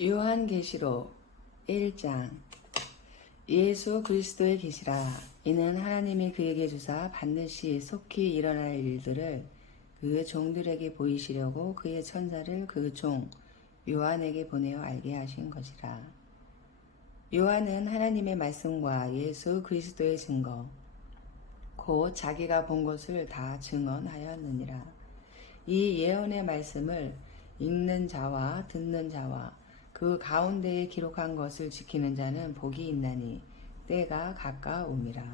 요한계시록 1장. 예수 그리스도의 계시라. 이는 하나님이 그에게 주사 반드시 속히 일어날 일들을 그 종들에게 보이시려고 그의 천사를 그 종 요한에게 보내어 알게 하신 것이라. 요한은 하나님의 말씀과 예수 그리스도의 증거 곧 자기가 본 것을 다 증언하였느니라. 이 예언의 말씀을 읽는 자와 듣는 자와 그 가운데에 기록한 것을 지키는 자는 복이 있나니 때가 가까움이라.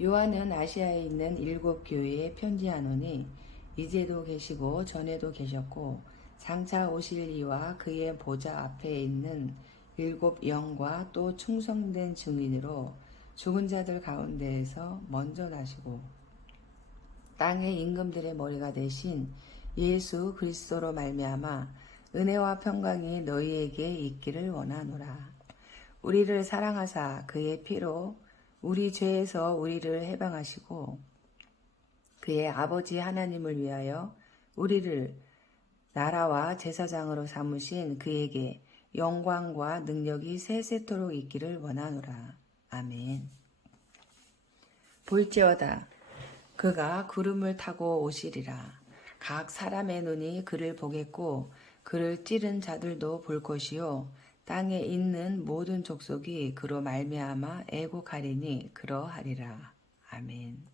요한은 아시아에 있는 7 교회에 편지하노니 이제도 계시고 전에도 계셨고 장차 오실 이와 그의 보좌 앞에 있는 7 영과 또 충성된 증인으로 죽은 자들 가운데에서 먼저 나시고 땅의 임금들의 머리가 되신 예수 그리스도로 말미암아 은혜와 평강이 너희에게 있기를 원하노라. 우리를 사랑하사 그의 피로 우리 죄에서 우리를 해방하시고 그의 아버지 하나님을 위하여 우리를 나라와 제사장으로 삼으신 그에게 영광과 능력이 세세토록 있기를 원하노라. 아멘. 볼지어다 그가 구름을 타고 오시리라. 각 사람의 눈이 그를 보겠고 그를 찌른 자들도 볼 것이요 땅에 있는 모든 족속이 그로 말미암아 애곡하리니 그러하리라. 아멘.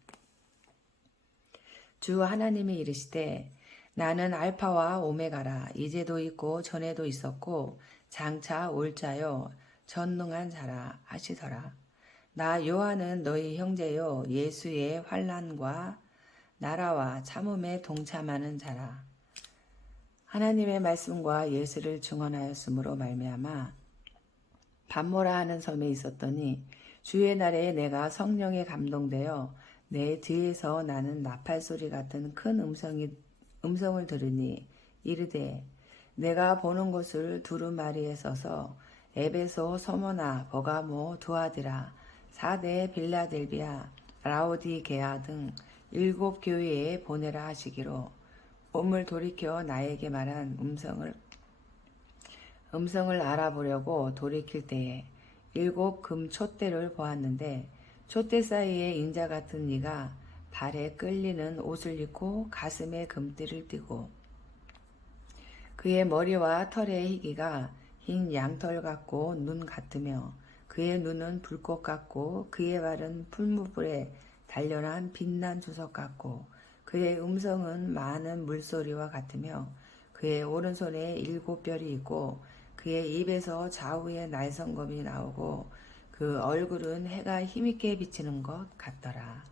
주 하나님이 이르시되 나는 알파와 오메가라. 이제도 있고 전에도 있었고 장차 올 자요 전능한 자라 하시더라. 나 요한은 너희 형제요 예수의 환난과 나라와 참음에 동참하는 자라. 하나님의 말씀과 예수를 증언하였으므로 말미암아 밤모라 하는 섬에 있었더니 주의 날에 내가 성령에 감동되어 내 뒤에서 나는 나팔 소리 같은 큰 음성을 들으니 이르되 내가 보는 곳을 두루마리에 써서 에베소, 서머나, 버가모, 두아드라, 사대, 빌라델비아, 라오디게아 등 7 교회에 보내라 하시기로 몸을 돌이켜 나에게 말한 음성을 알아보려고 돌이킬 때에 7 금 촛대를 보았는데 촛대 사이에 인자 같은 이가 발에 끌리는 옷을 입고 가슴에 금띠를 띠고 그의 머리와 털의 희기가 흰 양털 같고 눈 같으며 그의 눈은 불꽃 같고 그의 발은 풀무불에 단련한 빛난 주석 같고 그의 음성은 많은 물소리와 같으며 그의 오른손에 7 별이 있고 그의 입에서 좌우에 날성검이 나오고 그 얼굴은 해가 힘있게 비치는 것 같더라.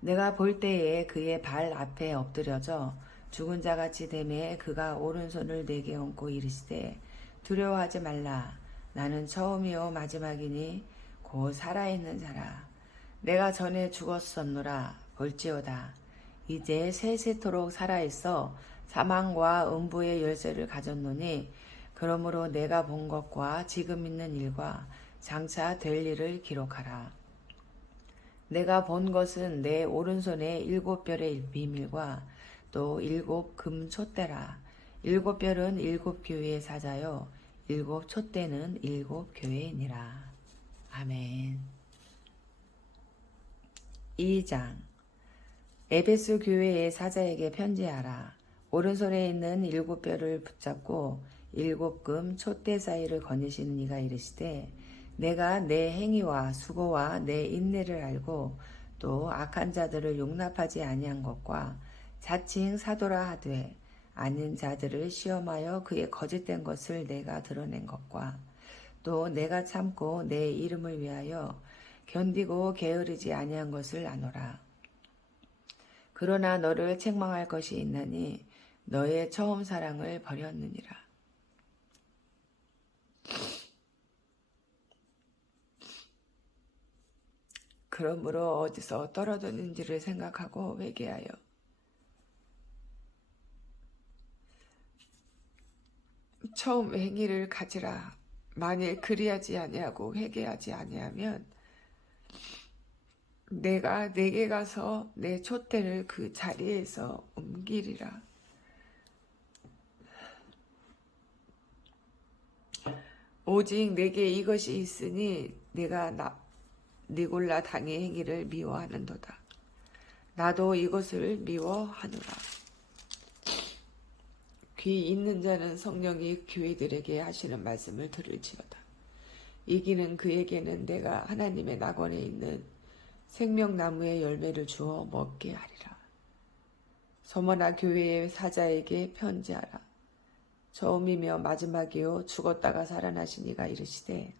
내가 볼 때에 그의 발 앞에 엎드려져 죽은 자같이 되매 그가 오른손을 내게 얹고 이르시되 두려워하지 말라. 나는 처음이요 마지막이니 곧 살아있는 자라. 내가 전에 죽었었노라. 볼지어다 이제 세세토록 살아있어 사망과 음부의 열쇠를 가졌노니 그러므로 내가 본 것과 지금 있는 일과 장차 될 일을 기록하라. 내가 본 것은 내 오른손에 7 별의 비밀과 또 7 금 촛대라. 7 별은 7 교회의 사자요 7 촛대는 7 교회이니라. 아멘. 2장. 에베소 교회의 사자에게 편지하라. 오른손에 있는 7 별을 붙잡고 7 금 촛대 사이를 거니시는 이가 이르시되 내가 내 행위와 수고와 내 인내를 알고 또 악한 자들을 용납하지 아니한 것과 자칭 사도라 하되 아닌 자들을 시험하여 그의 거짓된 것을 내가 드러낸 것과 또 내가 참고 내 이름을 위하여 견디고 게으르지 아니한 것을 아노라. 그러나 너를 책망할 것이 있나니 너의 처음 사랑을 버렸느니라. 그러므로 어디서 떨어졌는지를 생각하고 회개하여 처음 행위를 가지라. 만일 그리하지 아니하고 회개하지 아니하면 내가 내게 가서 내 촛대를 그 자리에서 옮기리라. 오직 내게 이것이 있으니 내가 니골라 당의 행위를 미워하는도다. 나도 이것을 미워하노라. 귀 있는 자는 성령이 교회들에게 하시는 말씀을 들을지어다. 이기는 그에게는 내가 하나님의 낙원에 있는 생명나무의 열매를 주어 먹게 하리라. 서머나 교회의 사자에게 편지하라. 처음이며 마지막이요 죽었다가 살아나시니가 이르시되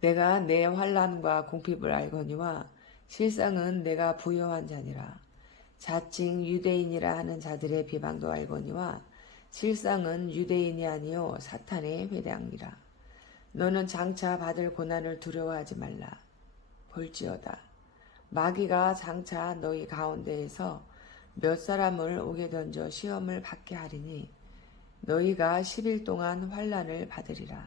내가 내 환난과 공핍을 알거니와 실상은 내가 부요한 자니라. 자칭 유대인이라 하는 자들의 비방도 알거니와 실상은 유대인이 아니요 사탄의 회당이라. 너는 장차 받을 고난을 두려워하지 말라. 볼지어다. 마귀가 장차 너희 가운데에서 몇 사람을 옥에 던져 시험을 받게 하리니 너희가 10일 동안 환난을 받으리라.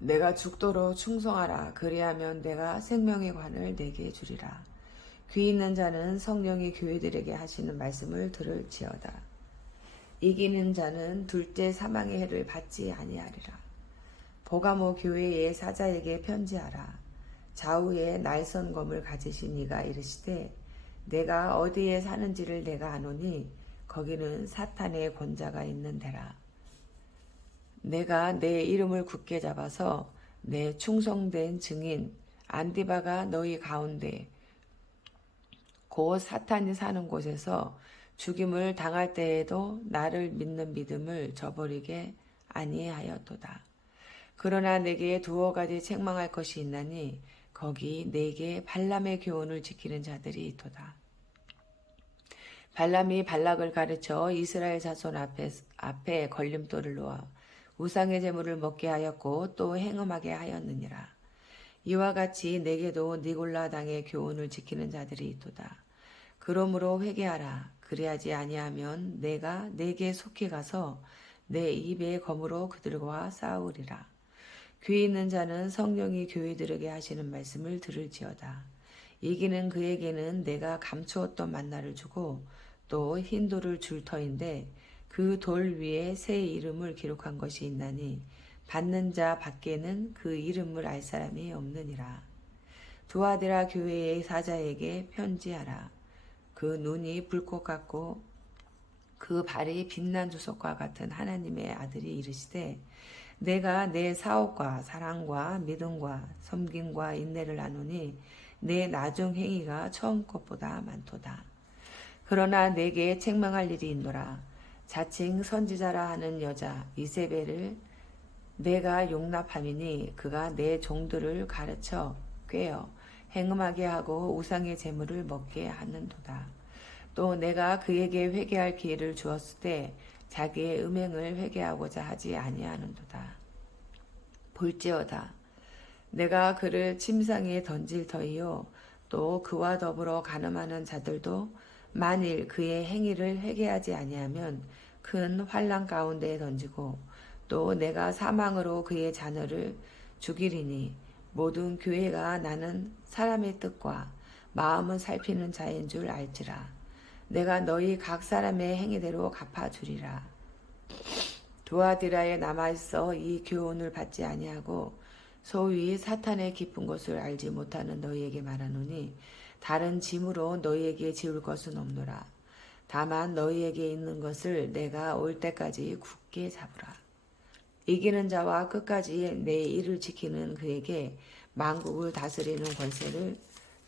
내가 죽도록 충성하라. 그리하면 내가 생명의 관을 내게 주리라. 귀 있는 자는 성령이 교회들에게 하시는 말씀을 들을지어다. 이기는 자는 둘째 사망의 해를 받지 아니하리라. 보가모 교회의 사자에게 편지하라. 좌우에 날선검을 가지신 이가 이르시되 내가 어디에 사는지를 내가 아노니 거기는 사탄의 권자가 있는 데라. 내가 내 이름을 굳게 잡아서 내 충성된 증인 안디바가 너희 가운데 곧 사탄이 사는 곳에서 죽임을 당할 때에도 나를 믿는 믿음을 저버리게 아니하였도다. 그러나 내게 두어 가지 책망할 것이 있나니 거기 내게 발람의 교훈을 지키는 자들이 있도다. 발람이 발락을 가르쳐 이스라엘 자손 앞에 걸림돌을 놓아 우상의 제물을 먹게 하였고 또 행음하게 하였느니라. 이와 같이 내게도 니골라 당의 교훈을 지키는 자들이 있도다. 그러므로 회개하라. 그리하지 아니하면 내가 내게 속히 가서 내 입의 검으로 그들과 싸우리라. 귀 있는 자는 성령이 교회들에게 하시는 말씀을 들을지어다. 이기는 그에게는 내가 감추었던 만나를 주고 또 흰 돌을 줄 터인데 그 돌 위에 새 이름을 기록한 것이 있나니 받는 자 밖에는 그 이름을 알 사람이 없느니라. 두아디라 교회의 사자에게 편지하라. 그 눈이 불꽃 같고 그 발이 빛난 주석과 같은 하나님의 아들이 이르시되 내가 내 사업과 사랑과 믿음과 섬김과 인내를 나누니 내 나중 행위가 처음 것보다 많도다. 그러나 내게 책망할 일이 있노라. 자칭 선지자라 하는 여자 이세벨을 내가 용납함이니 그가 내 종들을 가르쳐 꿰어 행음하게 하고 우상의 재물을 먹게 하는도다. 또 내가 그에게 회개할 기회를 주었을 때 자기의 음행을 회개하고자 하지 아니하는도다. 볼지어다. 내가 그를 침상에 던질 터이요 또 그와 더불어 간음하는 자들도 만일 그의 행위를 회개하지 아니하면 큰 환난 가운데에 던지고 또 내가 사망으로 그의 자녀를 죽이리니 모든 교회가 나는 사람의 뜻과 마음을 살피는 자인 줄 알지라. 내가 너희 각 사람의 행위대로 갚아주리라. 두아디라에 남아있어 이 교훈을 받지 아니하고 소위 사탄의 깊은 것을 알지 못하는 너희에게 말하노니 다른 짐으로 너희에게 지울 것은 없노라. 다만 너희에게 있는 것을 내가 올 때까지 굳게 잡으라. 이기는 자와 끝까지 내 일을 지키는 그에게 만국을 다스리는 권세를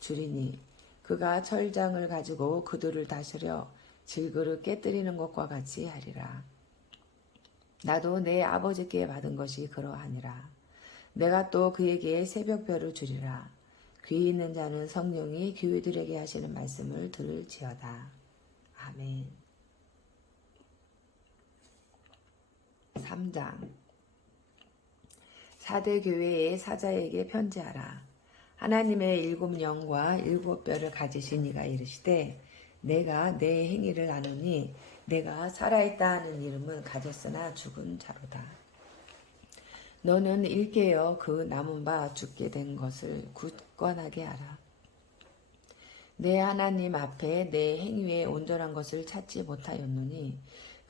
주리니 그가 철장을 가지고 그들을 다스려 질그릇 깨뜨리는 것과 같이 하리라. 나도 내 아버지께 받은 것이 그러하니라. 내가 또 그에게 새벽별을 주리라. 귀 있는 자는 성령이 교회들에게 하시는 말씀을 들을지어다. 아멘. 3장. 사대 교회의 사자에게 편지하라. 하나님의 7영과 7뼈를 가지신 이가 이르시되 내가 내 행위를 아노니 내가 살아있다 하는 이름은 가졌으나 죽은 자로다. 너는 일깨어 그 남은 바 죽게 된 것을 굳건하게 하라. 내 하나님 앞에 내 행위에 온전한 것을 찾지 못하였노니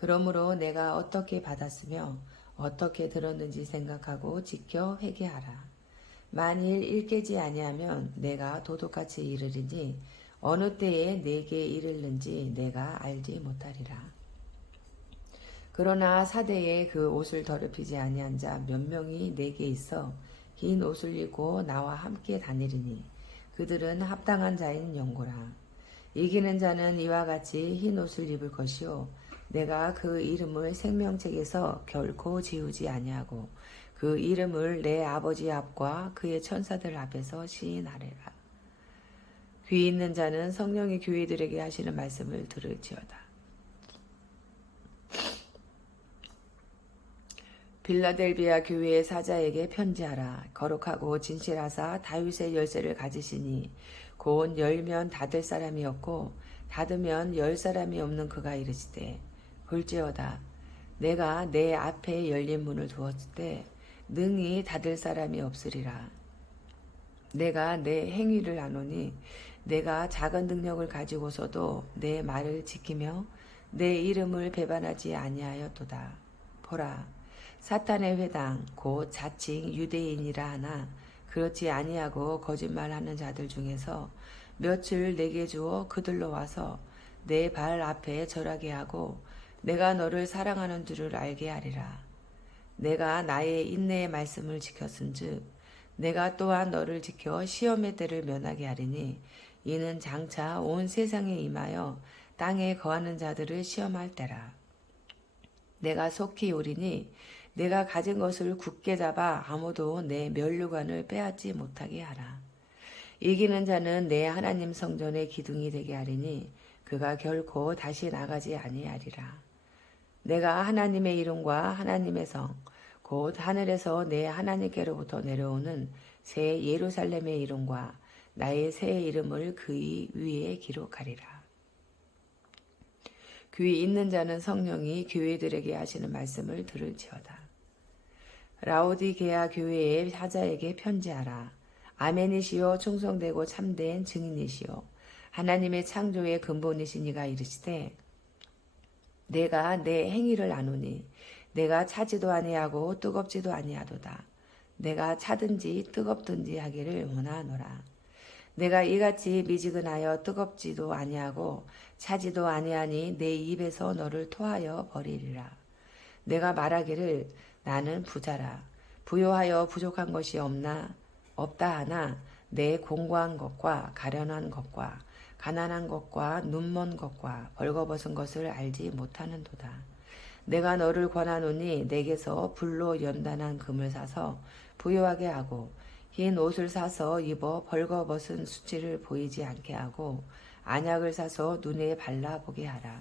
그러므로 내가 어떻게 받았으며 어떻게 들었는지 생각하고 지켜 회개하라. 만일 일깨지 아니하면 내가 도둑같이 이르리니 어느 때에 내게 이르는지 내가 알지 못하리라. 그러나 사대에 그 옷을 더럽히지 아니한 자 몇 명이 내게 있어 흰 옷을 입고 나와 함께 다니리니 그들은 합당한 자인 영고라. 이기는 자는 이와 같이 흰 옷을 입을 것이요 내가 그 이름을 생명책에서 결코 지우지 아니하고 그 이름을 내 아버지 앞과 그의 천사들 앞에서 시인하리라. 귀 있는 자는 성령이 교회들에게 하시는 말씀을 들을지어다. 빌라델비아 교회의 사자에게 편지하라. 거룩하고 진실하사 다윗의 열쇠를 가지시니 곧 열면 닫을 사람이 없고 닫으면 열 사람이 없는 그가 이르시되 볼지어다 내가 내 앞에 열린 문을 두었을 때 능히 닫을 사람이 없으리라. 내가 내 행위를 아노니 내가 작은 능력을 가지고서도 내 말을 지키며 내 이름을 배반하지 아니하였도다. 보라 사탄의 회당 곧 자칭 유대인이라 하나 그렇지 아니하고 거짓말하는 자들 중에서 며칠 내게 주어 그들로 와서 내 발 앞에 절하게 하고 내가 너를 사랑하는 줄을 알게 하리라. 내가 나의 인내의 말씀을 지켰은즉 내가 또한 너를 지켜 시험의 때를 면하게 하리니 이는 장차 온 세상에 임하여 땅에 거하는 자들을 시험할 때라. 내가 속히 오리니 내가 가진 것을 굳게 잡아 아무도 내 면류관을 빼앗지 못하게 하라. 이기는 자는 내 하나님 성전의 기둥이 되게 하리니 그가 결코 다시 나가지 아니하리라. 내가 하나님의 이름과 하나님의 성 곧 하늘에서 내 하나님께로부터 내려오는 새 예루살렘의 이름과 나의 새 이름을 그의 위에 기록하리라. 귀 있는 자는 성령이 교회들에게 하시는 말씀을 들을지어다. 라오디게아 교회의 사자에게 편지하라. 아멘이시요 충성되고 참된 증인이시요 하나님의 창조의 근본이시니가 이르시되 내가 내 행위를 아노니 내가 차지도 아니하고 뜨겁지도 아니하도다. 내가 차든지 뜨겁든지 하기를 원하노라. 내가 이같이 미지근하여 뜨겁지도 아니하고 차지도 아니하니 내 입에서 너를 토하여 버리리라. 내가 말하기를 나는 부자라. 부요하여 부족한 것이 없다 하나 내 공고한 것과 가련한 것과 가난한 것과 눈먼 것과 벌거벗은 것을 알지 못하는도다. 내가 너를 권하노니 내게서 불로 연단한 금을 사서 부요하게 하고 흰 옷을 사서 입어 벌거벗은 수치를 보이지 않게 하고 안약을 사서 눈에 발라보게 하라.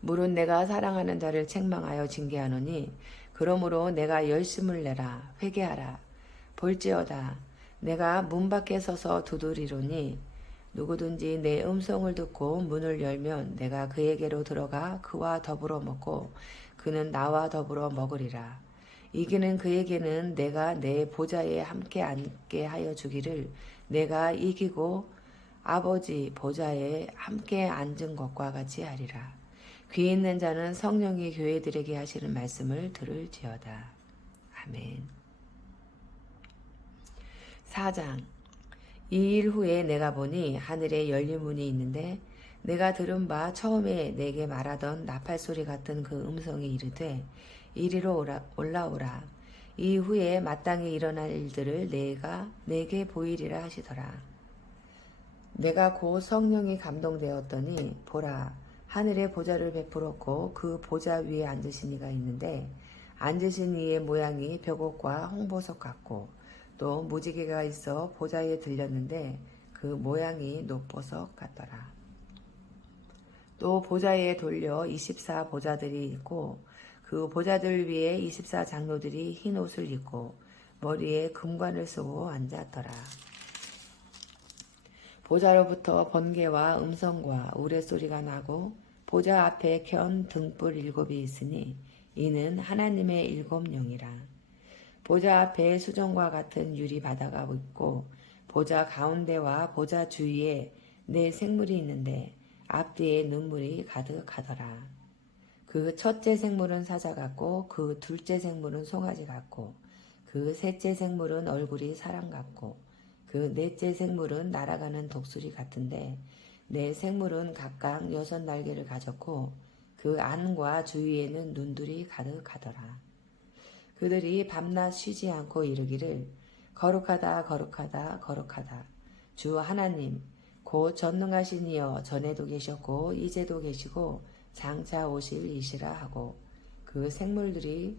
물은 내가 사랑하는 자를 책망하여 징계하노니 그러므로 내가 열심을 내라 회개하라. 볼지어다 내가 문 밖에 서서 두드리노니 누구든지 내 음성을 듣고 문을 열면 내가 그에게로 들어가 그와 더불어 먹고 그는 나와 더불어 먹으리라. 이기는 그에게는 내가 내 보좌에 함께 앉게 하여 주기를 내가 이기고 아버지 보좌에 함께 앉은 것과 같이 하리라. 귀 있는 자는 성령이 교회들에게 하시는 말씀을 들을지어다. 아멘. 4장. 이 일 후에 내가 보니 하늘에 열린 문이 있는데 내가 들은 바 처음에 내게 말하던 나팔소리 같은 그 음성이 이르되 이리로 올라오라. 이후에 마땅히 일어날 일들을 내게 보이리라 하시더라. 내가 곧 성령이 감동되었더니 보라 하늘에 보좌를 베풀었고 그 보좌 위에 앉으신 이가 있는데 앉으신 이의 모양이 벽옥과 홍보석 같고 또 무지개가 있어 보좌에 들렸는데 그 모양이 녹보석 같더라. 또 보좌에 돌려 24 보좌들이 있고 그 보좌들 위에 24 장로들이 흰 옷을 입고 머리에 금관을 쓰고 앉았더라. 보좌로부터 번개와 음성과 우레소리가 나고 보좌 앞에 켠 등불 7이 있으니 이는 하나님의 7 영이라. 보좌 앞에 수정과 같은 유리 바다가 있고 보좌 가운데와 보좌 주위에 네 생물이 있는데 앞뒤에 눈물이 가득하더라. 그 첫째 생물은 사자 같고 그 둘째 생물은 송아지 같고 그 셋째 생물은 얼굴이 사람 같고 그 넷째 생물은 날아가는 독수리 같은데 네 생물은 각각 6날개를 가졌고 그 안과 주위에는 눈들이 가득하더라. 그들이 밤낮 쉬지 않고 이르기를 거룩하다 거룩하다 거룩하다 주 하나님 곧 전능하신 이여 전에도 계셨고 이제도 계시고 장차 오실 이시라 하고 그 생물들이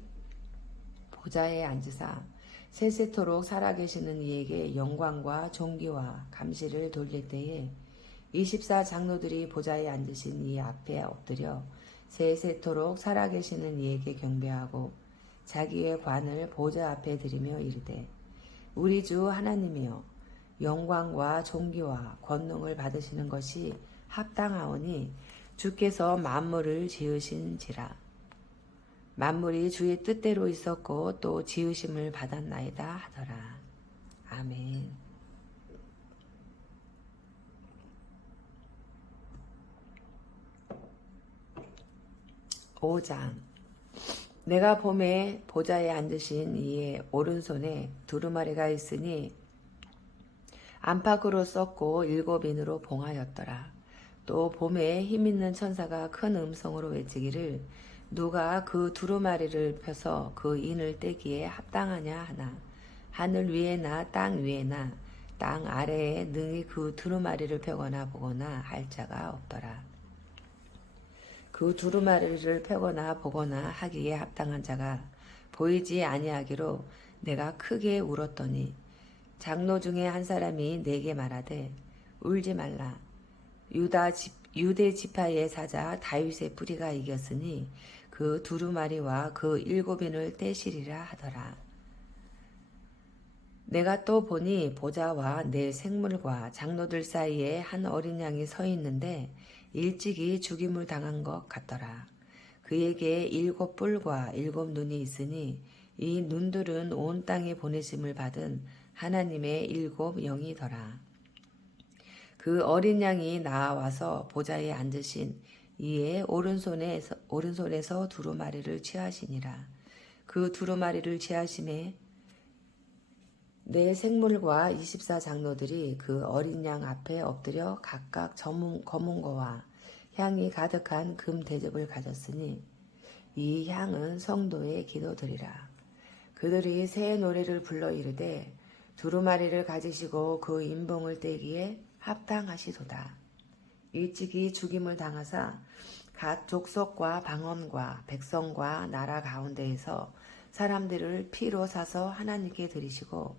보좌에 앉으사 세세토록 살아계시는 이에게 영광과 존귀와 감시를 돌릴 때에 24장로들이 보좌에 앉으신 이 앞에 엎드려 세세토록 살아계시는 이에게 경배하고 자기의 관을 보좌 앞에 드리며 이르되 우리 주 하나님이여 영광과 존귀와 권능을 받으시는 것이 합당하오니 주께서 만물을 지으신지라. 만물이 주의 뜻대로 있었고 또 지으심을 받았나이다 하더라. 아멘. 5장. 내가 봄에 보좌에 앉으신 이의 오른손에 두루마리가 있으니 안팎으로 썼고 7인으로 봉하였더라. 또 봄에 힘있는 천사가 큰 음성으로 외치기를 누가 그 두루마리를 펴서 그 인을 떼기에 합당하냐 하나 하늘 위에나 땅 위에나 땅 아래에 능히 그 두루마리를 펴거나 보거나 할 자가 없더라. 그 두루마리를 펴거나 보거나 하기에 합당한 자가 보이지 아니하기로 내가 크게 울었더니 장로 중에 한 사람이 내게 말하되 울지 말라. 유대 지파의 사자 다윗의 뿌리가 이겼으니 그 두루마리와 그 7인을 떼시리라 하더라. 내가 또 보니 보좌와 네 생물과 장로들 사이에 한 어린 양이 서 있는데 일찍이 죽임을 당한 것 같더라. 그에게 7뿔과 7눈이 있으니 이 눈들은 온 땅에 보내심을 받은 하나님의 7영이더라. 그 어린 양이 나와서 보좌에 앉으신 이의 오른손에서 두루마리를 취하시니라. 그 두루마리를 취하심에 네 생물과 24장로들이 그 어린 양 앞에 엎드려 각각 검은 거와 향이 가득한 금 대접을 가졌으니 이 향은 성도의 기도들이라. 그들이 새 노래를 불러 이르되 두루마리를 가지시고 그 인봉을 떼기에 합당하시도다. 일찍이 죽임을 당하사 각 족속과 방언과 백성과 나라 가운데에서 사람들을 피로 사서 하나님께 드리시고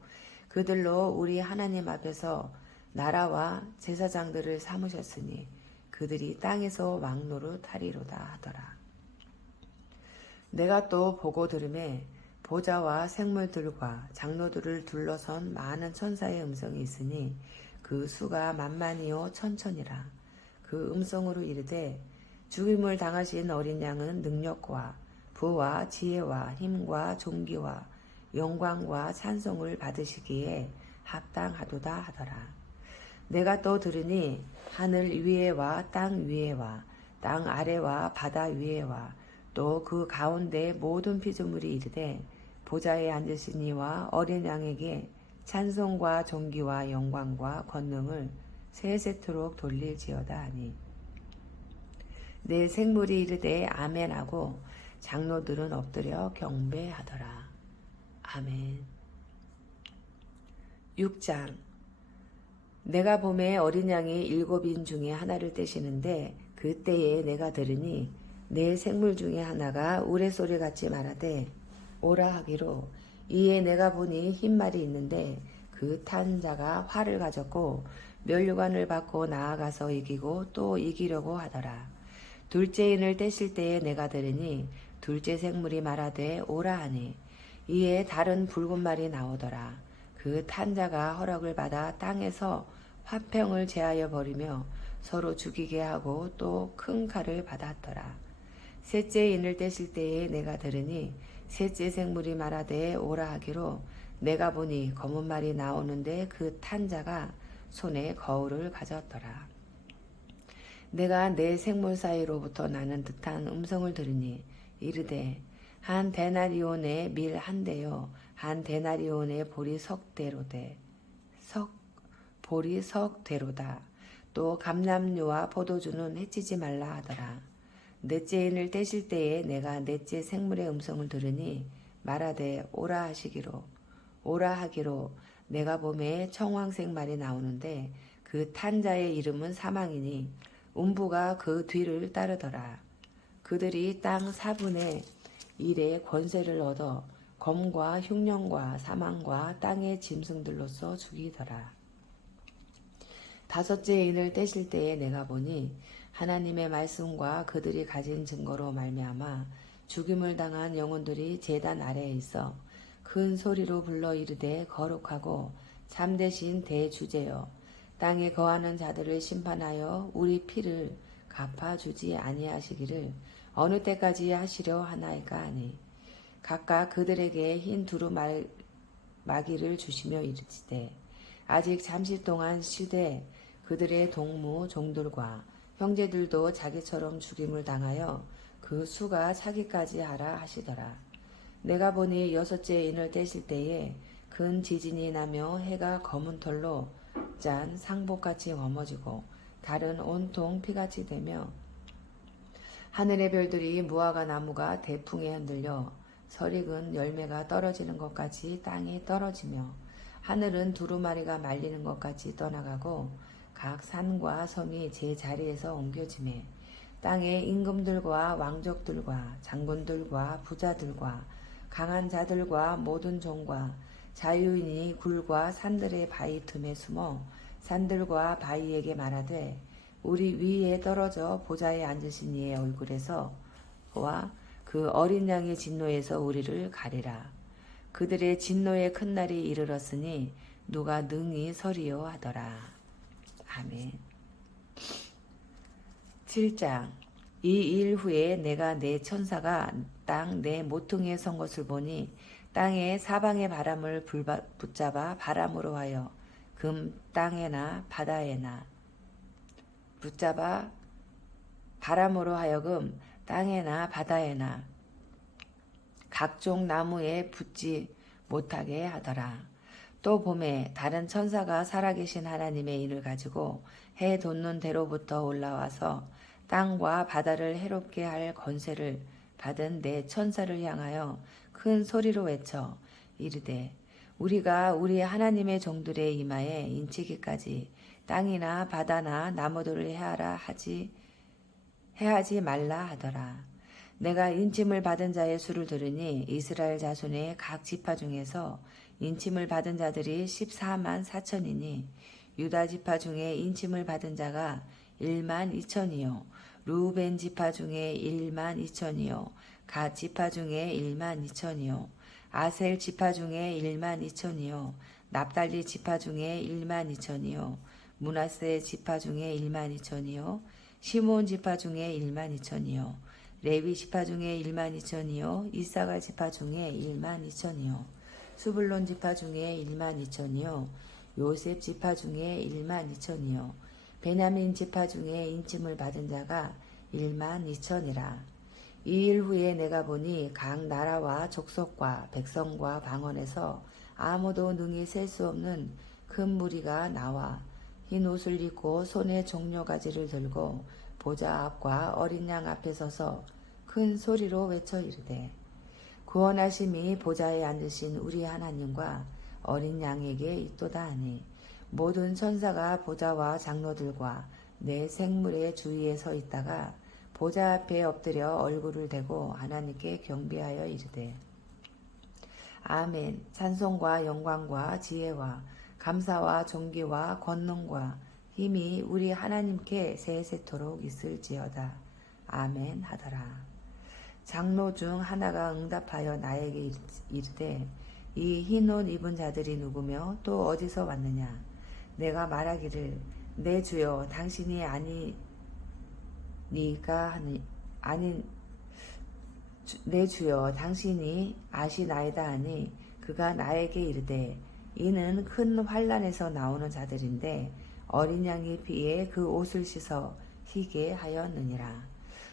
그들로 우리 하나님 앞에서 나라와 제사장들을 삼으셨으니 그들이 땅에서 왕노릇 하리로다 하더라. 내가 또 보고 들음에 보좌와 생물들과 장로들을 둘러선 많은 천사의 음성이 있으니 그 수가 만만이요 천천이라. 그 음성으로 이르되 죽임을 당하신 어린 양은 능력과 부와 지혜와 힘과 존귀와 영광과 찬송을 받으시기에 합당하도다 하더라. 내가 또 들으니 하늘 위에와 땅 위에와 땅 아래와 바다 위에와 또 그 가운데 모든 피조물이 이르되 보좌에 앉으신 이와 어린 양에게 찬송과 존귀와 영광과 권능을 세세토록 돌릴지어다 하니 내 생물이 이르되 아멘하고 장로들은 엎드려 경배하더라. 아멘. 6장. 내가 봄에 어린 양이 7인 중에 하나를 떼시는데 그때에 내가 들으니 내 생물 중에 하나가 우레소리같이 말하되 오라 하기로 이에 내가 보니 흰 말이 있는데 그 탄 자가 활을 가졌고 면류관을 받고 나아가서 이기고 또 이기려고 하더라. 둘째 인을 떼실 때에 내가 들으니 둘째 생물이 말하되 오라 하니 이에 다른 붉은 말이 나오더라. 그 탄 자가 허락을 받아 땅에서 화평을 제하여 버리며 서로 죽이게 하고 또 큰 칼을 받았더라. 셋째 인을 떼실 때에 내가 들으니 셋째 생물이 말하되 오라 하기로 내가 보니 검은 말이 나오는데 그 탄 자가 손에 거울을 가졌더라. 내가 내 생물 사이로부터 나는 듯한 음성을 들으니 이르되 한 데나리온의 밀 한 대요 한 데나리온의 보리 석 대로되 보리 석 대로다. 또 감람류와 포도주는 해치지 말라 하더라. 넷째 인을 떼실 때에 내가 넷째 생물의 음성을 들으니 말하되 오라 하기로 내가 봄에 청황색 말이 나오는데 그 탄 자의 이름은 사망이니 음부가 그 뒤를 따르더라. 그들이 땅 4분의 1의 권세를 얻어 검과 흉년과 사망과 땅의 짐승들로서 죽이더라. 다섯째 인을 떼실 때에 내가 보니 하나님의 말씀과 그들이 가진 증거로 말미암아 죽임을 당한 영혼들이 제단 아래에 있어 큰 소리로 불러 이르되 거룩하고 참되신 대주제여 땅에 거하는 자들을 심판하여 우리 피를 갚아주지 아니하시기를 어느 때까지 하시려 하나이까 하니 각각 그들에게 흰 두루마기를 주시며 이르시되 아직 잠시 동안 쉬되 그들의 동무 종들과 형제들도 자기처럼 죽임을 당하여 그 수가 차기까지 하라 하시더라. 내가 보니 여섯째 인을 떼실 때에 큰 지진이 나며 해가 검은 털로 짠 상복같이 검어지고 달은 온통 피같이 되며 하늘의 별들이 무화과 나무가 대풍에 흔들려 설익은 열매가 떨어지는 것같이 땅에 떨어지며 하늘은 두루마리가 말리는 것같이 떠나가고 각 산과 섬이 제 자리에서 옮겨지매 땅의 임금들과 왕족들과 장군들과 부자들과 강한 자들과 모든 종과 자유인이 굴과 산들의 바위 틈에 숨어 산들과 바위에게 말하되 우리 위에 떨어져 보좌에 앉으신 이의 얼굴에서 와 그 어린 양의 진노에서 우리를 가리라. 그들의 진노의 큰 날이 이르렀으니 누가 능히 서리요 하더라. 아멘. 7장. 이 일 후에 내가 내 천사가 땅 내 모퉁이에 선 것을 보니 땅의 사방의 바람을 붙잡아 바람으로 하여 금 땅에나 바다에나 붙잡아 바람으로 하여금 땅에나 바다에나 각종 나무에 붙지 못하게 하더라. 또 봄에 다른 천사가 살아계신 하나님의 인을 가지고 해 돋는 대로부터 올라와서 땅과 바다를 해롭게 할 권세를 받은 내 천사를 향하여 큰 소리로 외쳐 이르되 우리가 우리 하나님의 종들의 이마에 인치기까지 땅이나 바다나 나무들을 해하지 말라 하더라. 내가 인침을 받은 자의 수를 들으니 이스라엘 자손의 각 지파 중에서 인침을 받은 자들이 14만 4천이니 유다 지파 중에 인침을 받은 자가 1만 2천이요 루벤 지파 중에 1만 2천이요 갓 지파 중에 1만 2천이요 아셀 지파 중에 1만 2천이요 납달리 지파 중에 1만 2천이요 므낫세 지파 중에 1만 2천이요 시몬 지파 중에 1만 2천이요 레위 지파 중에 1만 2천이요 이사갈 지파 중에 1만 2천이요 수블론 지파 중에 1만 2천이요 요셉 지파 중에 1만 2천이요 베냐민 지파 중에 인침을 받은 자가 1만 2천이라. 이 일 후에 내가 보니 각 나라와 족속과 백성과 방언에서 아무도 능히 셀 수 없는 큰 무리가 나와 흰 옷을 입고 손에 종려가지를 들고 보좌 앞과 어린 양 앞에 서서 큰 소리로 외쳐 이르되 구원하심이 보좌에 앉으신 우리 하나님과 어린 양에게 있도다 하니 모든 천사가 보좌와 장로들과 내 생물의 주위에 서 있다가 보좌 앞에 엎드려 얼굴을 대고 하나님께 경배하여 이르되 아멘. 찬송과 영광과 지혜와 감사와 존귀와 권능과 힘이 우리 하나님께 세세토록 있을지어다. 아멘 하더라. 장로 중 하나가 응답하여 나에게 이르되 이 흰 옷 입은 자들이 누구며 또 어디서 왔느냐. 내가 말하기를 내 주여 당신이 내 주여 당신이 아시나이다 하니 그가 나에게 이르되 이는 큰 환란에서 나오는 자들인데 어린 양의 피에 그 옷을 씻어 희게 하였느니라.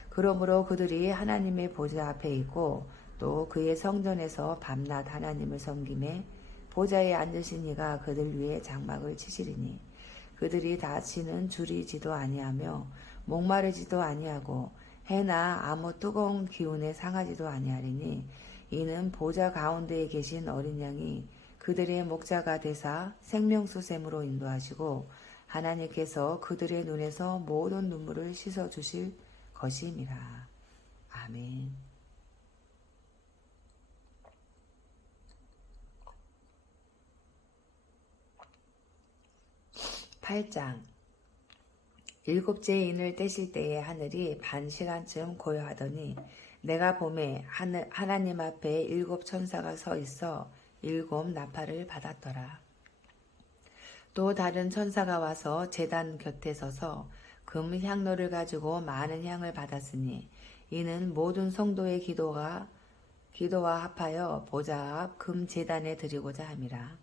그러므로 그들이 하나님의 보좌 앞에 있고 또 그의 성전에서 밤낮 하나님을 섬김에 보좌에 앉으신 이가 그들 위에 장막을 치시리니 그들이 다시는 줄이지도 아니하며 목마르지도 아니하고 해나 아무 뜨거운 기운에 상하지도 아니하리니 이는 보좌 가운데에 계신 어린 양이 그들의 목자가 되사 생명수샘으로 인도하시고 하나님께서 그들의 눈에서 모든 눈물을 씻어 주실 것임이라. 아멘. 8장. 일곱째 인을 떼실 때에 하늘이 반 시간쯤 고요하더니 내가 보매 하나님 앞에 일곱 천사가 서 있어 일곱 나팔을 받았더라. 또 다른 천사가 와서 제단 곁에 서서 금 향로를 가지고 많은 향을 받았으니 이는 모든 성도의 기도와 합하여 보좌 앞 금 제단에 드리고자 함이라.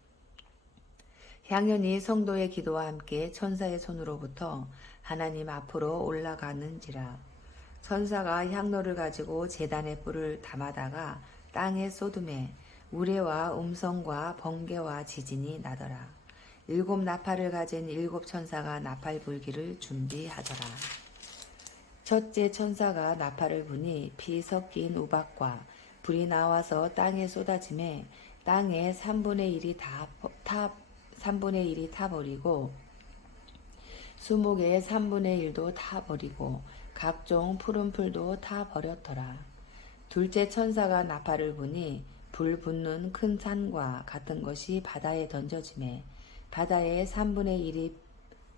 향연이 성도의 기도와 함께 천사의 손으로부터 하나님 앞으로 올라가는지라. 천사가 향로를 가지고 제단의 뿔을 담아다가 땅에 쏟음에 우레와 음성과 번개와 지진이 나더라. 일곱 나팔을 가진 일곱 천사가 나팔 불기를 준비하더라. 첫째 천사가 나팔을 부니 피 섞인 우박과 불이 나와서 땅에 쏟아짐에 땅의 3분의 1이 타버리고 수목의 3분의 1도 타버리고 각종 푸른 풀도 타버렸더라. 둘째 천사가 나팔을 부니 불 붙는 큰 산과 같은 것이 바다에 던져지매 바다의 3분의 1이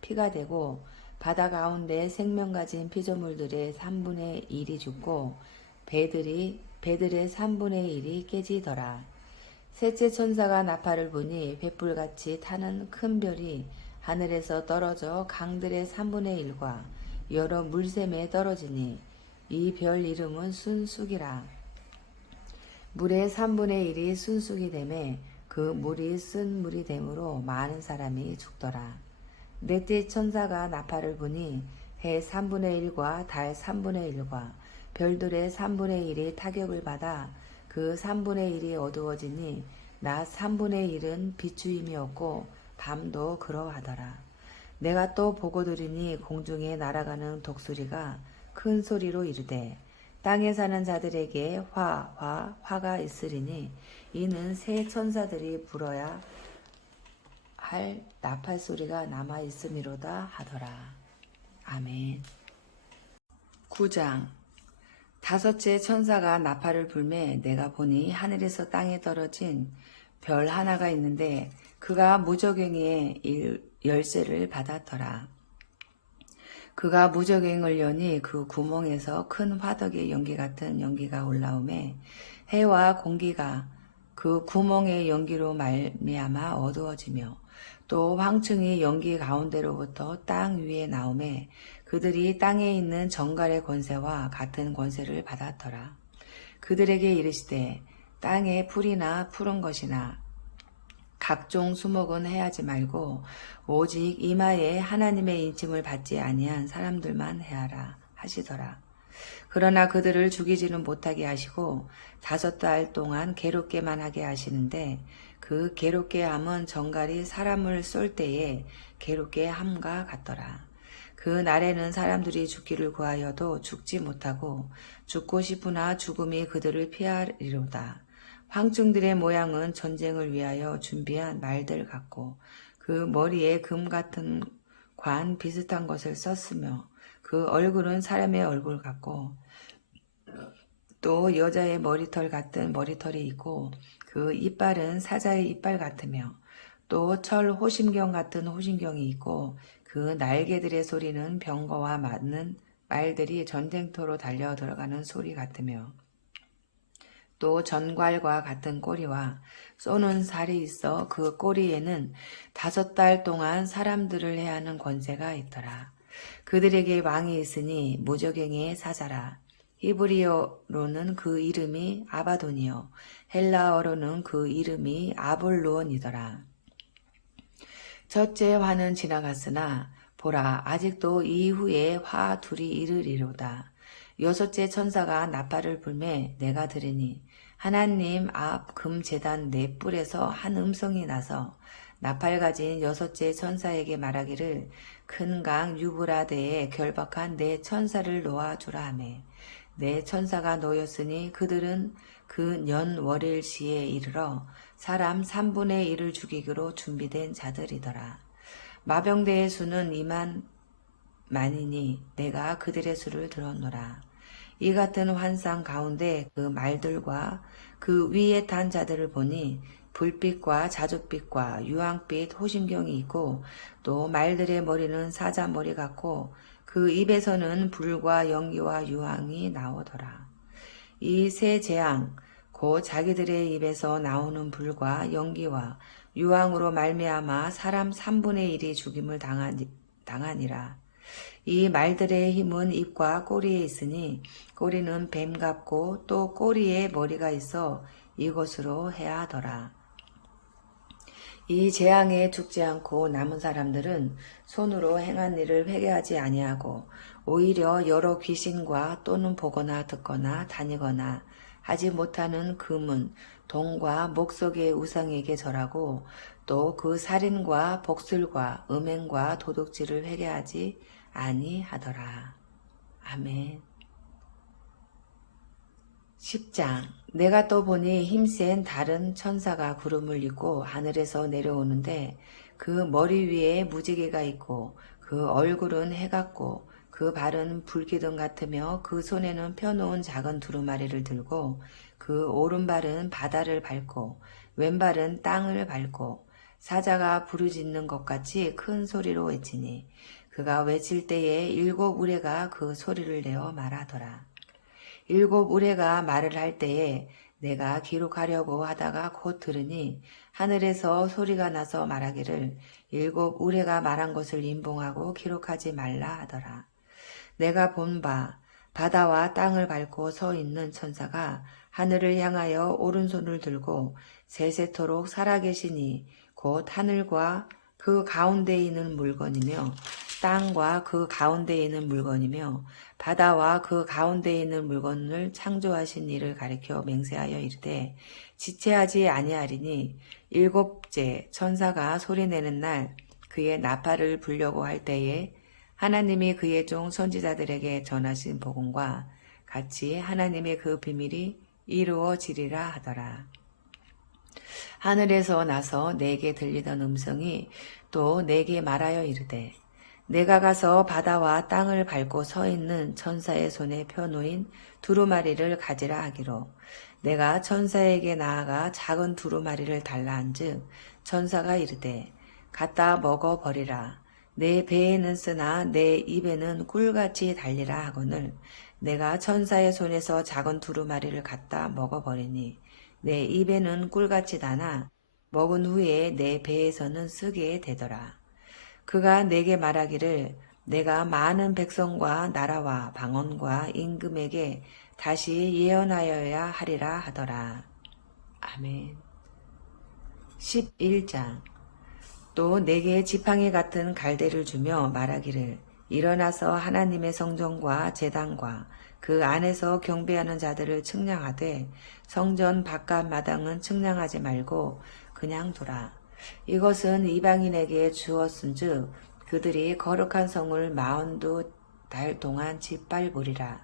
피가 되고 바다 가운데 생명 가진 피조물들의 3분의 1이 죽고 배들의 3분의 1이 깨지더라. 셋째 천사가 나팔을 부니 횃불같이 타는 큰 별이 하늘에서 떨어져 강들의 3분의 1과 여러 물샘에 떨어지니 이 별 이름은 순쑥이라. 물의 3분의 1이 순쑥이 되매 그 물이 쓴 물이 되므로 많은 사람이 죽더라. 넷째 천사가 나팔을 부니 해 3분의 1과 달 3분의 1과 별들의 3분의 1이 타격을 받아 그 3분의 1이 어두워지니 낮 3분의 1은 비추임이 없고 밤도 그러하더라. 내가 또 보고 들으니 공중에 날아가는 독수리가 큰 소리로 이르되 땅에 사는 자들에게 화가 있으리니 이는 새 천사들이 불어야 할 나팔 소리가 남아 있음이로다 하더라. 아멘. 9장. 다섯째 천사가 나팔을 불매 내가 보니 하늘에서 땅에 떨어진 별 하나가 있는데 그가 무저갱이의 열쇠를 받았더라. 그가 무저갱을 여니 그 구멍에서 큰 화덕의 연기 같은 연기가 올라오매 해와 공기가 그 구멍의 연기로 말미암아 어두워지며 또 황충이 연기 가운데로부터 땅 위에 나오매 그들이 땅에 있는 정갈의 권세와 같은 권세를 받았더라. 그들에게 이르시되 땅에 풀이나 푸른 것이나 각종 수목은 해하지 말고 오직 이마에 하나님의 인침을 받지 아니한 사람들만 해하라 하시더라. 그러나 그들을 죽이지는 못하게 하시고 5달 동안 괴롭게만 하게 하시는데 그 괴롭게 함은 정갈이 사람을 쏠 때에 괴롭게 함과 같더라. 그 날에는 사람들이 죽기를 구하여도 죽지 못하고 죽고 싶으나 죽음이 그들을 피하리로다. 황충들의 모양은 전쟁을 위하여 준비한 말들 같고 그 머리에 금 같은 관 비슷한 것을 썼으며 그 얼굴은 사람의 얼굴 같고 또 여자의 머리털 같은 머리털이 있고 그 이빨은 사자의 이빨 같으며 또 철 호심경 같은 호심경이 있고 그 날개들의 소리는 병거와 맞는 말들이 전쟁터로 달려 들어가는 소리 같으며 또 전괄과 같은 꼬리와 쏘는 살이 있어 그 꼬리에는 5달 동안 사람들을 해하는 권세가 있더라. 그들에게 왕이 있으니 무저갱의 사자라. 히브리어로는 그 이름이 아바돈이요 헬라어로는 그 이름이 아볼루온이더라. 첫째 화는 지나갔으나 보라, 아직도 이후에 화 둘이 이르리로다. 여섯째 천사가 나팔을 불매 내가 들으니 하나님 앞 금제단 네 뿔에서 한 음성이 나서 나팔 가진 여섯째 천사에게 말하기를 큰 강 유브라데에 결박한 네 천사를 놓아주라 하매 네 천사가 놓였으니 그들은 그 년 월일 시에 이르러 사람 3분의 1을 죽이기로 준비된 자들이더라. 마병대의 수는 2만 만이니 내가 그들의 수를 들었노라. 이 같은 환상 가운데 그 말들과 그 위에 탄 자들을 보니 불빛과 자줏빛과 유황빛 호심경이 있고 또 말들의 머리는 사자머리 같고 그 입에서는 불과 연기와 유황이 나오더라. 이 세 재앙 곧 자기들의 입에서 나오는 불과 연기와 유황으로 말미암아 사람 3분의 1이 죽임을 당하니라. 이 말들의 힘은 입과 꼬리에 있으니 꼬리는 뱀 같고 또 꼬리에 머리가 있어 이것으로 해하더라. 이 재앙에 죽지 않고 남은 사람들은 손으로 행한 일을 회개하지 아니하고 오히려 여러 귀신과 또는 보거나 듣거나 다니거나 하지 못하는 금은 동과 목석의 우상에게 절하고 또 그 살인과 복술과 음행과 도둑질을 회개하지 아니하더라. 아멘. 10장. 내가 또 보니 힘센 다른 천사가 구름을 입고 하늘에서 내려오는데 그 머리 위에 무지개가 있고 그 얼굴은 해 같고 그 발은 불기둥 같으며 그 손에는 펴놓은 작은 두루마리를 들고 그 오른발은 바다를 밟고 왼발은 땅을 밟고 사자가 부르짖는 것 같이 큰 소리로 외치니 그가 외칠 때에 7 우레가 그 소리를 내어 말하더라. 7 우레가 말을 할 때에 내가 기록하려고 하다가 곧 들으니 하늘에서 소리가 나서 말하기를 7 우레가 말한 것을 인봉하고 기록하지 말라 하더라. 내가 본 바 바다와 땅을 밟고 서 있는 천사가 하늘을 향하여 오른손을 들고 세세토록 살아계시니 곧 하늘과 그 가운데에 있는 물건이며 땅과 그 가운데에 있는 물건이며 바다와 그 가운데에 있는 물건을 창조하신 이를 가리켜 맹세하여 이르되 지체하지 아니하리니 7째 천사가 소리내는 날 그의 나팔을 불려고 할 때에 하나님이 그의 종 선지자들에게 전하신 복음과 같이 하나님의 그 비밀이 이루어지리라 하더라. 하늘에서 나서 내게 들리던 음성이 또 내게 말하여 이르되 내가 가서 바다와 땅을 밟고 서 있는 천사의 손에 펴놓인 두루마리를 가지라 하기로 내가 천사에게 나아가 작은 두루마리를 달라 한즉 천사가 이르되 갖다 먹어 버리라. 내 배에는 쓰나 내 입에는 꿀같이 달리라 하거늘 내가 천사의 손에서 작은 두루마리를 갖다 먹어버리니 내 입에는 꿀같이 다나 먹은 후에 내 배에서는 쓰게 되더라. 그가 내게 말하기를 내가 많은 백성과 나라와 방언과 임금에게 다시 예언하여야 하리라 하더라. 아멘. 11장. 또 내게 지팡이 같은 갈대를 주며 말하기를 일어나서 하나님의 성전과 제단과 그 안에서 경배하는 자들을 측량하되 성전 바깥 마당은 측량하지 말고 그냥 두라. 이것은 이방인에게 주었은즉 그들이 거룩한 성을 42달 동안 짓밟으리라.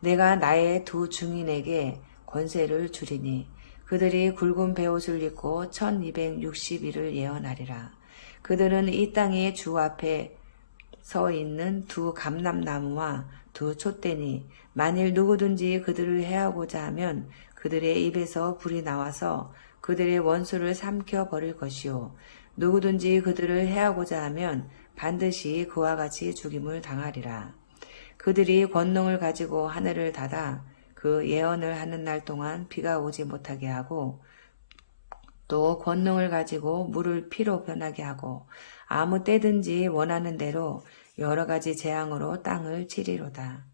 내가 나의 2 증인에게 권세를 주리니 그들이 굵은 베옷을 입고 1260일을 예언하리라. 그들은 이 땅의 주 앞에 서 있는 2 감람나무와 2 촛대니 만일 누구든지 그들을 해하고자 하면 그들의 입에서 불이 나와서 그들의 원수를 삼켜 버릴 것이요 누구든지 그들을 해하고자 하면 반드시 그와 같이 죽임을 당하리라. 그들이 권능을 가지고 하늘을 닫아 그 예언을 하는 날 동안 비가 오지 못하게 하고 또 권능을 가지고 물을 피로 변하게 하고 아무 때든지 원하는 대로 여러 가지 재앙으로 땅을 치리로다.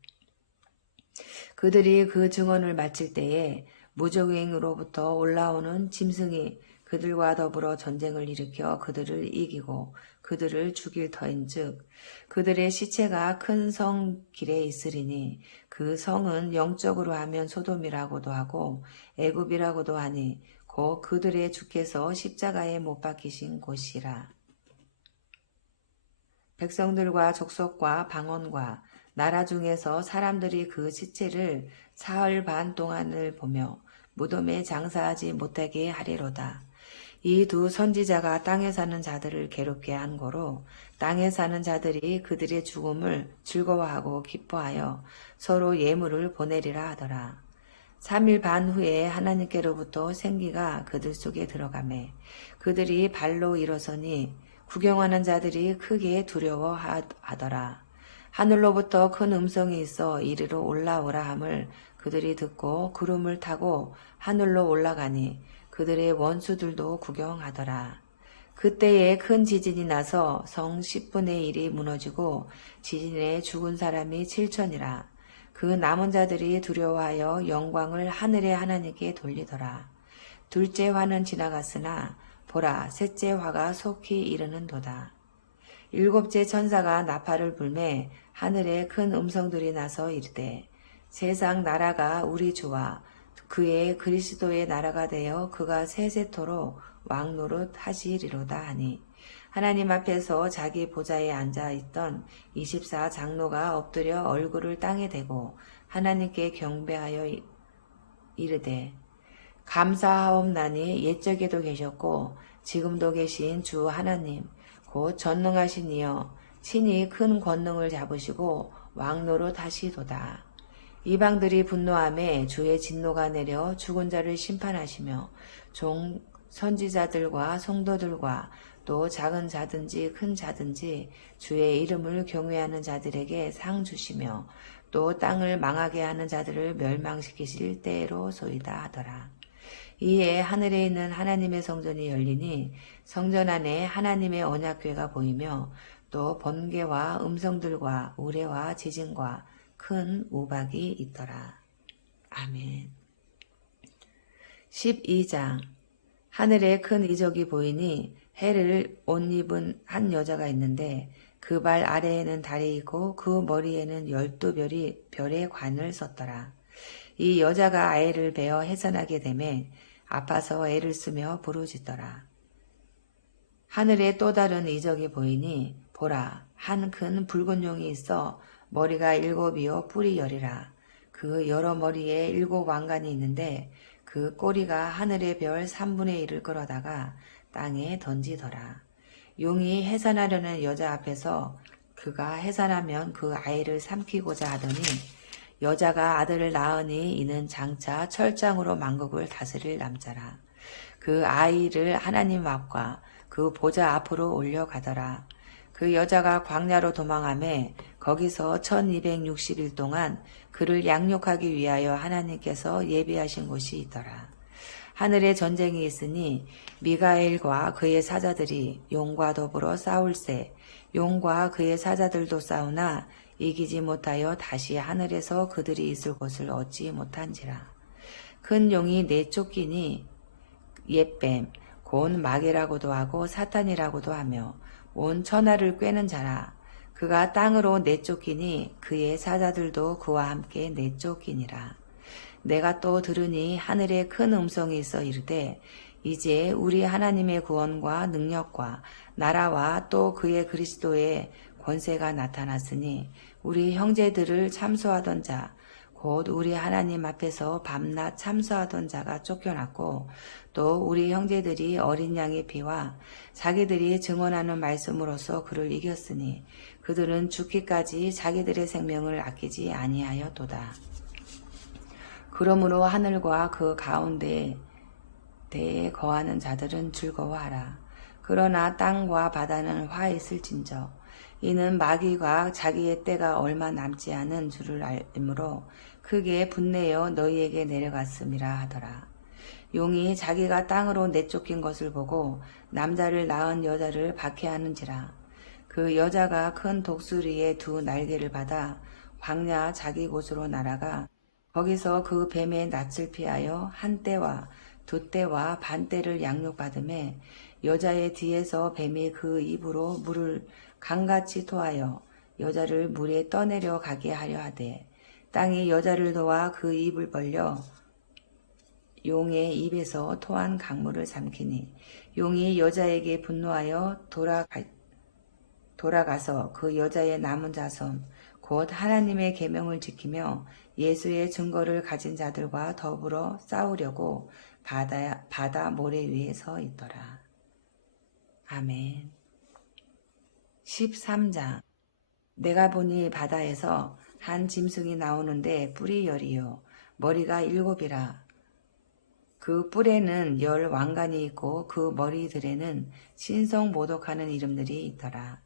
그들이 그 증언을 마칠 때에 무적행으로부터 올라오는 짐승이 그들과 더불어 전쟁을 일으켜 그들을 이기고 그들을 죽일 터인즉 그들의 시체가 큰 성 길에 있으리니 그 성은 영적으로 하면 소돔이라고도 하고 애굽이라고도 하니 곧 그들의 주께서 십자가에 못 박히신 곳이라. 백성들과 족속과 방언과 나라 중에서 사람들이 그 시체를 사흘 반 동안을 보며 무덤에 장사하지 못하게 하리로다. 이 두 선지자가 땅에 사는 자들을 괴롭게 한 고로 땅에 사는 자들이 그들의 죽음을 즐거워하고 기뻐하여 서로 예물을 보내리라 하더라. 3일 반 후에 하나님께로부터 생기가 그들 속에 들어가매 그들이 발로 일어서니 구경하는 자들이 크게 두려워하더라. 하늘로부터 큰 음성이 있어 이리로 올라오라 함을 그들이 듣고 구름을 타고 하늘로 올라가니 그들의 원수들도 구경하더라. 그때에 큰 지진이 나서 성 10분의 1이 무너지고 지진에 죽은 사람이 7천이라. 그 남은 자들이 두려워하여 영광을 하늘의 하나님께 돌리더라. 둘째 화는 지나갔으나 보라 셋째 화가 속히 이르는도다. 일곱째 천사가 나팔을 불매 하늘에 큰 음성들이 나서 이르되 세상 나라가 우리 주와 그의 그리스도의 나라가 되어 그가 세세토록 왕노릇 하시리로다 하니 하나님 앞에서 자기 보좌에 앉아있던 24 장로가 엎드려 얼굴을 땅에 대고 하나님께 경배하여 이르되 감사하옵나니 옛적에도 계셨고 지금도 계신 주 하나님 곧 전능하신 이여 친히 큰 권능을 잡으시고 왕노릇 하시도다. 이방들이 분노하매 주의 진노가 내려 죽은 자를 심판하시며 종 선지자들과 성도들과 또 작은 자든지 큰 자든지 주의 이름을 경외하는 자들에게 상 주시며 또 땅을 망하게 하는 자들을 멸망시키실 때로소이다 하더라. 이에 하늘에 있는 하나님의 성전이 열리니 성전 안에 하나님의 언약궤가 보이며 또 번개와 음성들과 우레와 지진과 큰 우박이 있더라. 아멘. 12장 하늘에 큰 이적이 보이니 해를 옷 입은 한 여자가 있는데 그 발 아래에는 달이 있고 그 머리에는 12별이 별의 관을 썼더라. 이 여자가 아이를 베어 해산하게 되매 아파서 애를 쓰며 부르짖더라. 하늘에 또 다른 이적이 보이니 보라 한 큰 붉은 용이 있어 머리가 7이요 뿔이 10이라. 그 여러 머리에 7 왕관이 있는데 그 꼬리가 하늘의 별 3분의 1을 끌어다가 땅에 던지더라. 용이 해산하려는 여자 앞에서 그가 해산하면 그 아이를 삼키고자 하더니 여자가 아들을 낳으니 이는 장차 철장으로 만국을 다스릴 남자라. 그 아이를 하나님 앞과 그 보좌 앞으로 올려가더라. 그 여자가 광야로 도망하매 거기서 1260일 동안 그를 양육하기 위하여 하나님께서 예비하신 곳이 있더라. 하늘에 전쟁이 있으니 미가엘과 그의 사자들이 용과 더불어 싸울세 용과 그의 사자들도 싸우나 이기지 못하여 다시 하늘에서 그들이 있을 곳을 얻지 못한지라. 큰 용이 내쫓기니 옛뱀 곧 마귀라고도 하고 사탄이라고도 하며 온 천하를 꿰는 자라. 그가 땅으로 내쫓기니 그의 사자들도 그와 함께 내쫓기니라. 내가 또 들으니 하늘에 큰 음성이 있어 이르되 이제 우리 하나님의 구원과 능력과 나라와 또 그의 그리스도의 권세가 나타났으니 우리 형제들을 참소하던 자 곧 우리 하나님 앞에서 밤낮 참소하던 자가 쫓겨났고 또 우리 형제들이 어린 양의 피와 자기들이 증언하는 말씀으로써 그를 이겼으니 그들은 죽기까지 자기들의 생명을 아끼지 아니하였도다. 그러므로 하늘과 그 가운데 대에 거하는 자들은 즐거워하라. 그러나 땅과 바다는 화했을진저 이는 마귀가 자기의 때가 얼마 남지 않은 줄을 알므로 크게 분내어 너희에게 내려갔음이라 하더라. 용이 자기가 땅으로 내쫓긴 것을 보고 남자를 낳은 여자를 박해하는지라. 그 여자가 큰 독수리의 2 날개를 받아 광야 자기 곳으로 날아가 거기서 그 뱀의 낯을 피하여 1 때와 2 때와 반 때를 양육받음에 여자의 뒤에서 뱀이 그 입으로 물을 강같이 토하여 여자를 물에 떠내려 가게 하려 하되 땅이 여자를 도와 그 입을 벌려 용의 입에서 토한 강물을 삼키니 용이 여자에게 분노하여 돌아가서 그 여자의 남은 자손 곧 하나님의 계명을 지키며 예수의 증거를 가진 자들과 더불어 싸우려고 바다 모래 위에 서 있더라. 아멘. 13장. 내가 보니 바다에서 한 짐승이 나오는데 뿔이 10이요 머리가 7이라. 그 뿔에는 10 왕관이 있고 그 머리들에는 신성모독하는 이름들이 있더라.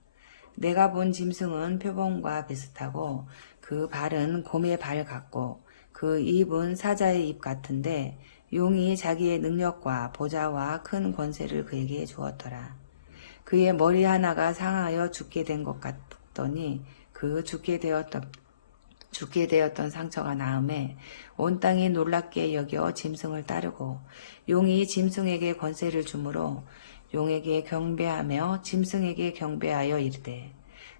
내가 본 짐승은 표범과 비슷하고 그 발은 곰의 발 같고 그 입은 사자의 입 같은데 용이 자기의 능력과 보좌와 큰 권세를 그에게 주었더라. 그의 머리 하나가 상하여 죽게 된 것 같더니 그 죽게 되었던 상처가 나음에 온 땅이 놀랍게 여겨 짐승을 따르고 용이 짐승에게 권세를 주므로 용에게 경배하며 짐승에게 경배하여 이르되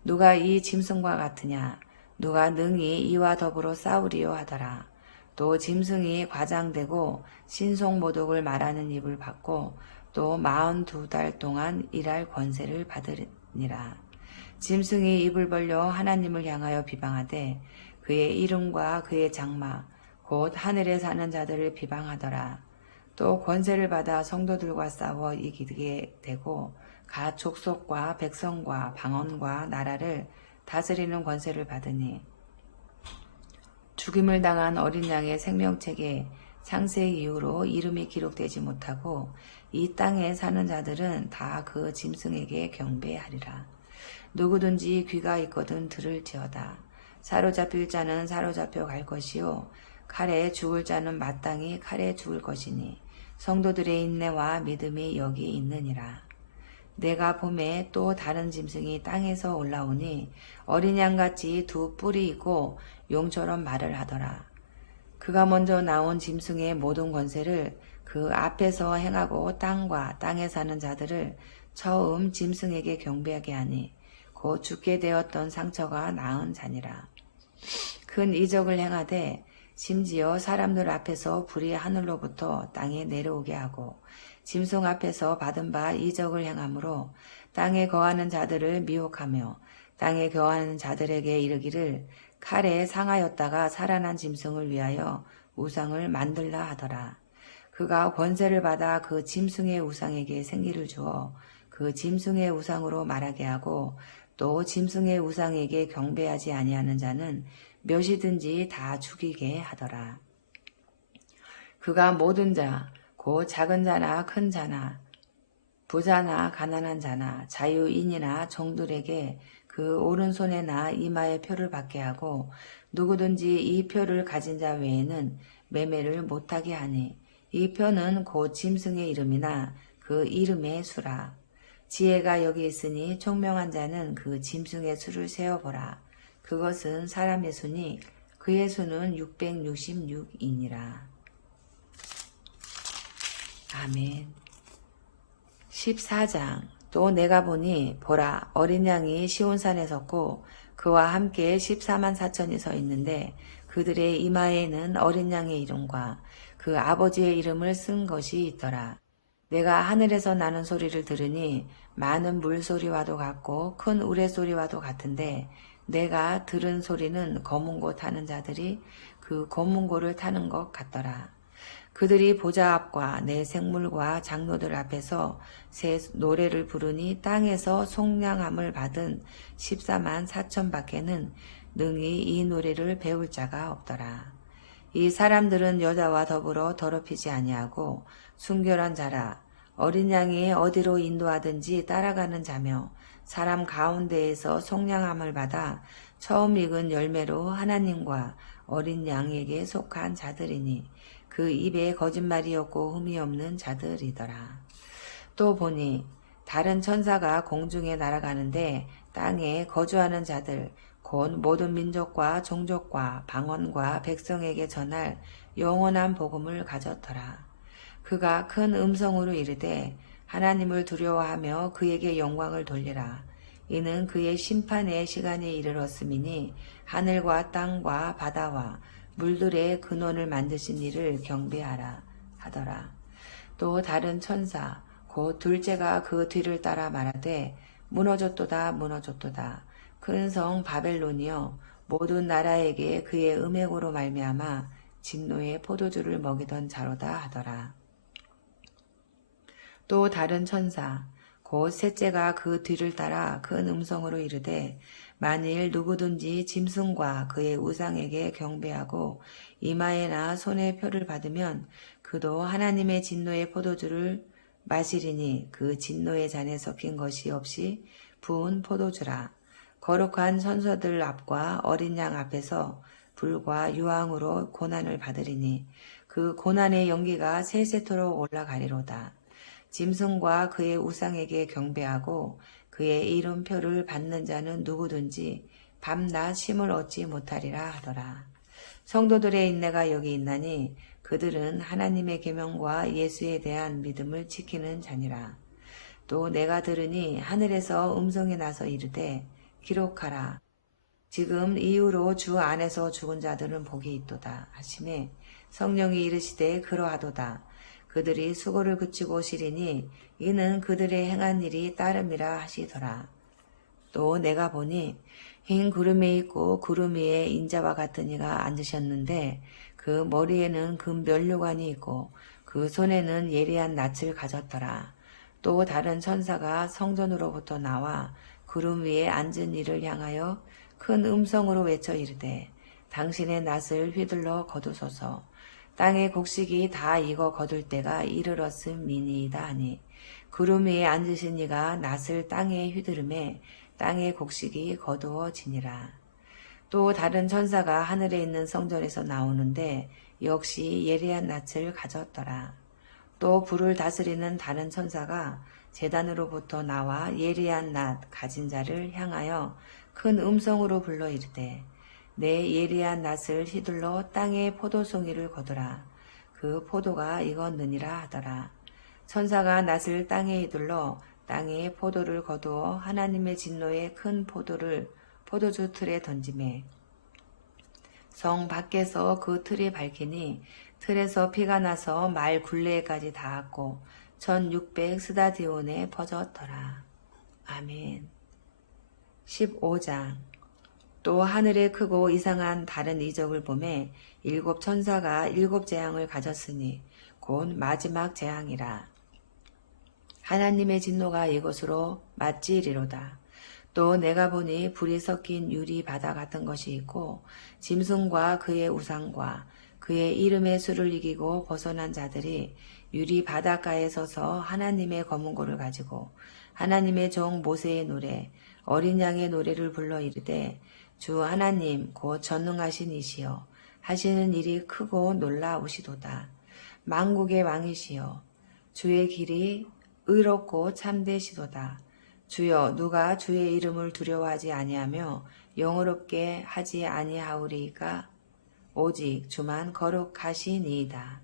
누가 이 짐승과 같으냐 누가 능히 이와 더불어 싸우리요 하더라. 또 짐승이 과장되고 신속모독을 말하는 입을 받고 또 42달 동안 일할 권세를 받으니라. 짐승이 입을 벌려 하나님을 향하여 비방하되 그의 이름과 그의 장막 곧 하늘에 사는 자들을 비방하더라. 또 권세를 받아 성도들과 싸워 이기게 되고 각 족속과 백성과 방언과 나라를 다스리는 권세를 받으니 죽임을 당한 어린 양의 생명책에 창세 이후로 이름이 기록되지 못하고 이 땅에 사는 자들은 다 그 짐승에게 경배하리라. 누구든지 귀가 있거든 들을지어다. 사로잡힐 자는 사로잡혀 갈 것이요 칼에 죽을 자는 마땅히 칼에 죽을 것이니 성도들의 인내와 믿음이 여기 있느니라. 내가 봄에 또 다른 짐승이 땅에서 올라오니 어린 양같이 두 뿔이 있고 용처럼 말을 하더라. 그가 먼저 나온 짐승의 모든 권세를 그 앞에서 행하고 땅과 땅에 사는 자들을 처음 짐승에게 경배하게 하니 곧 죽게 되었던 상처가 나은 자니라. 큰 이적을 행하되 심지어 사람들 앞에서 불이 하늘로부터 땅에 내려오게 하고 짐승 앞에서 받은 바 이적을 행함으로 땅에 거하는 자들을 미혹하며 땅에 거하는 자들에게 이르기를 칼에 상하였다가 살아난 짐승을 위하여 우상을 만들라 하더라. 그가 권세를 받아 그 짐승의 우상에게 생기를 주어 그 짐승의 우상으로 말하게 하고 또 짐승의 우상에게 경배하지 아니하는 자는 몇이든지 다 죽이게 하더라. 그가 모든 자, 곧 작은 자나 큰 자나 부자나 가난한 자나 자유인이나 종들에게 그 오른손에나 이마에 표를 받게 하고 누구든지 이 표를 가진 자 외에는 매매를 못하게 하니 이 표는 곧 짐승의 이름이나 그 이름의 수라. 지혜가 여기 있으니 총명한 자는 그 짐승의 수를 세어보라. 그것은 사람의 수니 그의 수는 666이니라. 아멘. 14장. 또 내가 보니 보라 어린 양이 시온산에 섰고 그와 함께 14만 4천이 서 있는데 그들의 이마에는 어린 양의 이름과 그 아버지의 이름을 쓴 것이 있더라. 내가 하늘에서 나는 소리를 들으니 많은 물소리와도 같고 큰 우레소리와도 같은데 내가 들은 소리는 검은 고 타는 자들이 그 검은 고를 타는 것 같더라. 그들이 보좌 앞과 내 생물과 장로들 앞에서 새 노래를 부르니 땅에서 속량함을 받은 14만 4천 밖에는 능히 이 노래를 배울 자가 없더라. 이 사람들은 여자와 더불어 더럽히지 아니하고 순결한 자라. 어린 양이 어디로 인도하든지 따라가는 자며 사람 가운데에서 속량함을 받아 처음 익은 열매로 하나님과 어린 양에게 속한 자들이니 그 입에 거짓말이 없고 흠이 없는 자들이더라. 또 보니 다른 천사가 공중에 날아가는데 땅에 거주하는 자들 곧 모든 민족과 종족과 방언과 백성에게 전할 영원한 복음을 가졌더라. 그가 큰 음성으로 이르되 하나님을 두려워하며 그에게 영광을 돌리라. 이는 그의 심판의 시간이 이르렀음이니 하늘과 땅과 바다와 물들의 근원을 만드신 이를 경배하라 하더라. 또 다른 천사 곧 둘째가 그 뒤를 따라 말하되 무너졌도다 무너졌도다. 큰 성 바벨론이여 모든 나라에게 그의 음행으로 말미암아 진노의 포도주를 먹이던 자로다 하더라. 또 다른 천사 곧 셋째가 그 뒤를 따라 큰 음성으로 이르되 만일 누구든지 짐승과 그의 우상에게 경배하고 이마에나 손에 표를 받으면 그도 하나님의 진노의 포도주를 마시리니 그 진노의 잔에 섞인 것이 없이 부은 포도주라. 거룩한 선서들 앞과 어린 양 앞에서 불과 유황으로 고난을 받으리니 그 고난의 연기가 세세토록 올라가리로다. 짐승과 그의 우상에게 경배하고 그의 이름표를 받는 자는 누구든지 밤낮 쉼을 얻지 못하리라 하더라. 성도들의 인내가 여기 있나니 그들은 하나님의 계명과 예수에 대한 믿음을 지키는 자니라. 또 내가 들으니 하늘에서 음성이 나서 이르되 기록하라. 지금 이후로 주 안에서 죽은 자들은 복이 있도다 하시매 성령이 이르시되 그러하도다. 그들이 수고를 그치고 쉬리니 이는 그들의 행한 일이 따름이라 하시더라. 또 내가 보니 흰 구름이 있고 구름 위에 인자와 같은 이가 앉으셨는데 그 머리에는 금 면류관이 있고 그 손에는 예리한 낯을 가졌더라. 또 다른 천사가 성전으로부터 나와 구름 위에 앉은 이를 향하여 큰 음성으로 외쳐 이르되 당신의 낯을 휘둘러 거두소서. 땅의 곡식이 다 익어 거둘 때가 이르렀음이니이다 하니 구름 위에 앉으신 이가 낫을 땅에 휘두르매 땅의 곡식이 거두어지니라. 또 다른 천사가 하늘에 있는 성전에서 나오는데 역시 예리한 낫을 가졌더라. 또 불을 다스리는 다른 천사가 제단으로부터 나와 예리한 낫 가진 자를 향하여 큰 음성으로 불러 이르되 내 예리한 낫을 휘둘러 땅의 포도송이를 거두라. 그 포도가 익었느니라 하더라. 천사가 낫을 땅에 휘둘러 땅에 포도를 거두어 하나님의 진노의 큰 포도주 틀에 던지매 성 밖에서 그 틀이 밝히니 틀에서 피가 나서 말 굴레까지 닿았고 1600 스다디온에 퍼졌더라. 아멘. 15장. 또 하늘에 크고 이상한 다른 이적을 보매 7 천사가 7 재앙을 가졌으니 곧 마지막 재앙이라. 하나님의 진노가 이것으로 맞지리로다. 또 내가 보니 불이 섞인 유리 바다 같은 것이 있고 짐승과 그의 우상과 그의 이름의 수를 이기고 벗어난 자들이 유리 바닷가에 서서 하나님의 검은고를 가지고 하나님의 종 모세의 노래 어린 양의 노래를 불러 이르되 주 하나님 곧 전능하신 이시여 하시는 일이 크고 놀라우시도다. 만국의 왕이시여 주의 길이 의롭고 참되시도다. 주여 누가 주의 이름을 두려워하지 아니하며 영어롭게 하지 아니하오리이까 오직 주만 거룩하시니이다.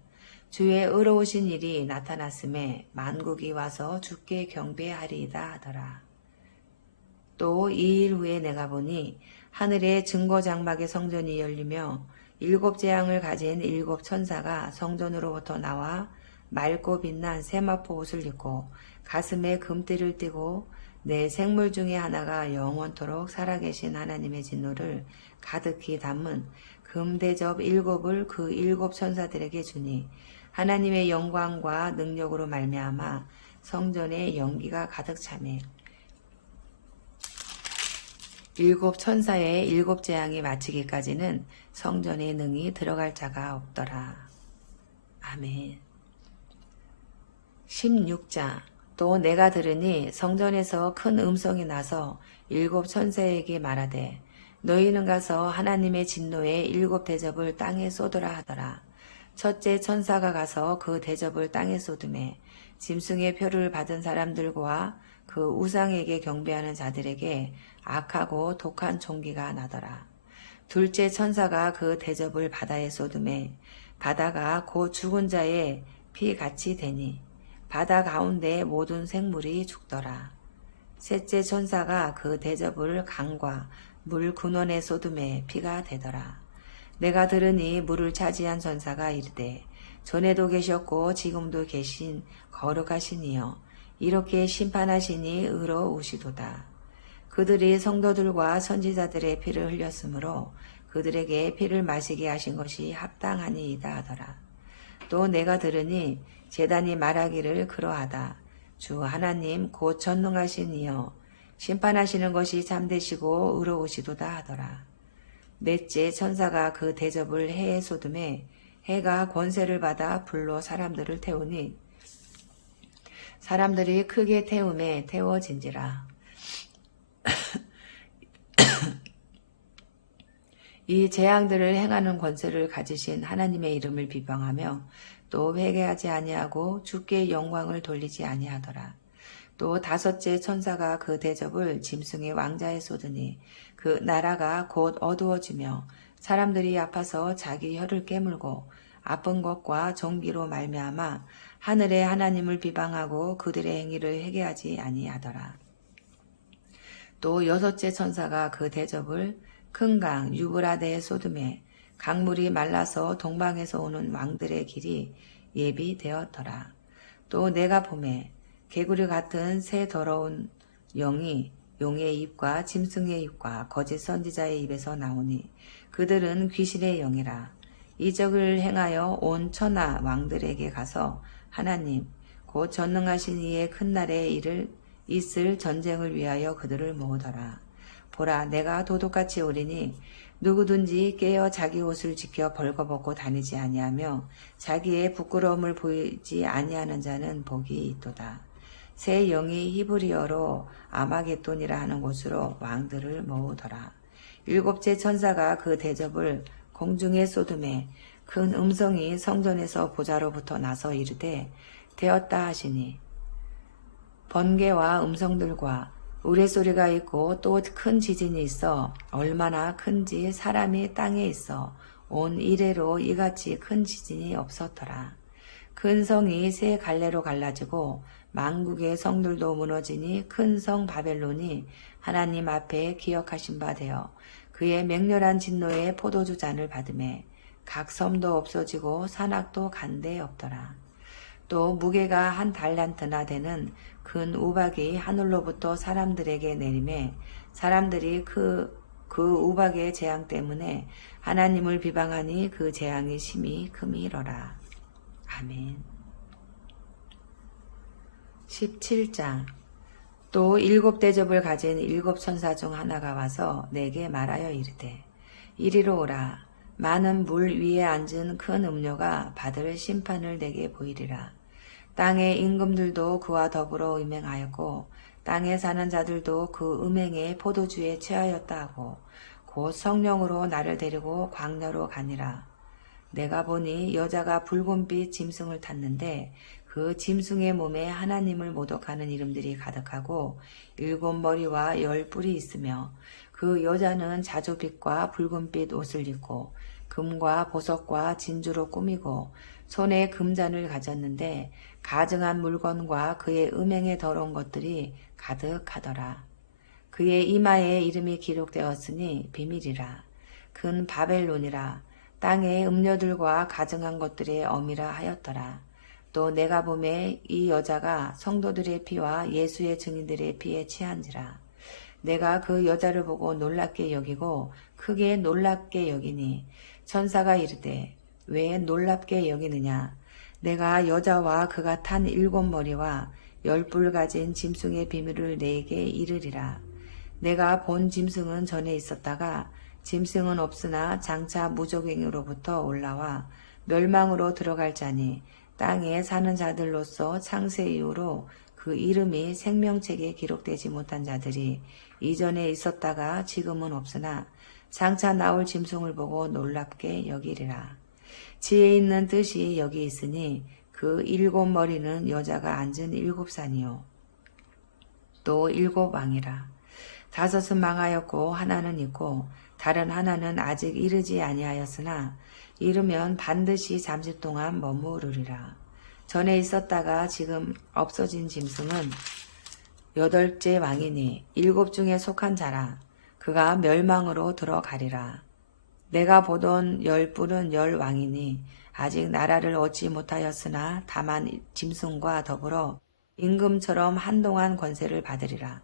주의 의로우신 일이 나타났음에 만국이 와서 주께 경배하리이다 하더라. 또 2일 후에 내가 보니 하늘의 증거장막의 성전이 열리며 7 재앙을 가진 7 천사가 성전으로부터 나와 맑고 빛난 세마포 옷을 입고 가슴에 금띠를 띠고 내 생물 중에 하나가 영원토록 살아계신 하나님의 진노를 가득히 담은 금대접 7을 그 7 천사들에게 주니 하나님의 영광과 능력으로 말미암아 성전에 연기가 가득 차매 7 천사의 7 재앙이 마치기까지는 성전에 능히 들어갈 자가 없더라. 아멘. 16장. 또 내가 들으니 성전에서 큰 음성이 나서 7 천사에게 말하되 너희는 가서 하나님의 진노의 7 대접을 땅에 쏟으라 하더라. 첫째 천사가 가서 그 대접을 땅에 쏟음에 짐승의 표를 받은 사람들과 그 우상에게 경배하는 자들에게 악하고 독한 총기가 나더라. 둘째 천사가 그 대접을 바다에 쏟음에 바다가 곧 죽은 자의 피같이 되니 바다 가운데 모든 생물이 죽더라. 셋째 천사가 그 대접을 강과 물 근원에 쏟음에 피가 되더라. 내가 들으니 물을 차지한 천사가 이르되 전에도 계셨고 지금도 계신 거룩하신 이여 이렇게 심판하시니 의로우시도다. 그들이 성도들과 선지자들의 피를 흘렸으므로 그들에게 피를 마시게 하신 것이 합당하니이다 하더라. 또 내가 들으니 제단이 말하기를 그러하다. 주 하나님 곧 전능하신 이여 심판하시는 것이 참되시고 의로우시도다 하더라. 넷째 천사가 그 대접을 해에 쏟음에 해가 권세를 받아 불로 사람들을 태우니 사람들이 크게 태움에 태워진지라. 이 재앙들을 행하는 권세를 가지신 하나님의 이름을 비방하며 또 회개하지 아니하고 주께 영광을 돌리지 아니하더라. 또 다섯째 천사가 그 대접을 짐승의 왕자에 쏟으니 그 나라가 곧 어두워지며 사람들이 아파서 자기 혀를 깨물고 아픈 것과 종기로 말미암아 하늘의 하나님을 비방하고 그들의 행위를 회개하지 아니하더라. 또 여섯째 천사가 그 대접을 큰 강 유브라데의 쏟음에 강물이 말라서 동방에서 오는 왕들의 길이 예비되었더라. 또 내가 보매 개구리 같은 새 더러운 영이 용의 입과 짐승의 입과 거짓 선지자의 입에서 나오니 그들은 귀신의 영이라. 이적을 행하여 온 천하 왕들에게 가서 하나님 곧 전능하신 이의 큰 날에 있을 전쟁을 위하여 그들을 모으더라. 보라 내가 도둑같이 오리니 누구든지 깨어 자기 옷을 지켜 벌거벗고 다니지 아니하며 자기의 부끄러움을 보이지 아니하는 자는 복이 있도다. 새 영이 히브리어로 아마겟돈이라 하는 곳으로 왕들을 모으더라. 일곱째 천사가 그 대접을 공중에 쏟음에 큰 음성이 성전에서 보좌로부터 나서 이르되 되었다 하시니 번개와 음성들과 우레소리가 있고 또 큰 지진이 있어 얼마나 큰지 사람이 땅에 있어 온 이래로 이같이 큰 지진이 없었더라. 큰 성이 세 갈래로 갈라지고 만국의 성들도 무너지니 큰 성 바벨론이 하나님 앞에 기억하신 바 되어 그의 맹렬한 진노의 포도주 잔을 받음에 각 섬도 없어지고 산악도 간데 없더라. 또 무게가 한 달란트나 되는 큰 우박이 하늘로부터 사람들에게 내림에 사람들이 그 우박의 재앙 때문에 하나님을 비방하니 그 재앙이 심히 크미러라. 아멘. 17장. 또 일곱 대접을 가진 일곱 천사 중 하나가 와서 내게 말하여 이르되 이리로 오라. 많은 물 위에 앉은 큰 음료가 받을 심판을 내게 보이리라. 땅의 임금들도 그와 더불어 음행하였고 땅에 사는 자들도 그 음행의 포도주에 취하였다 하고 곧 성령으로 나를 데리고 광야로 가니라. 내가 보니 여자가 붉은빛 짐승을 탔는데 그 짐승의 몸에 하나님을 모독하는 이름들이 가득하고 7머리와 10뿔이 있으며 그 여자는 자주빛과 붉은빛 옷을 입고 금과 보석과 진주로 꾸미고 손에 금잔을 가졌는데 가증한 물건과 그의 음행에 더러운 것들이 가득하더라. 그의 이마에 이름이 기록되었으니 비밀이라. 큰 바벨론이라. 땅의 음료들과 가증한 것들의 어미라 하였더라. 또 내가 보매 이 여자가 성도들의 피와 예수의 증인들의 피에 취한지라. 내가 그 여자를 보고 놀랍게 여기고 크게 놀랍게 여기니 천사가 이르되 왜 놀랍게 여기느냐. 내가 여자와 그가 탄 7머리와 10뿔 가진 짐승의 비밀을 내게 이르리라. 내가 본 짐승은 전에 있었다가 짐승은 없으나 장차 무적행으로부터 올라와 멸망으로 들어갈 자니 땅에 사는 자들로서 창세 이후로 그 이름이 생명책에 기록되지 못한 자들이 이전에 있었다가 지금은 없으나 장차 나올 짐승을 보고 놀랍게 여기리라. 지혜 있는 뜻이 여기 있으니 그 7머리는 여자가 앉은 7산이요 또 7왕이라. 5은 망하였고 하나는 있고 다른 하나는 아직 이르지 아니하였으나 이르면 반드시 잠시 동안 머무르리라. 전에 있었다가 지금 없어진 짐승은 8째 왕이니 7 중에 속한 자라. 그가 멸망으로 들어가리라. 내가 보던 10뿔은 10왕이니 아직 나라를 얻지 못하였으나 다만 짐승과 더불어 임금처럼 한동안 권세를 받으리라.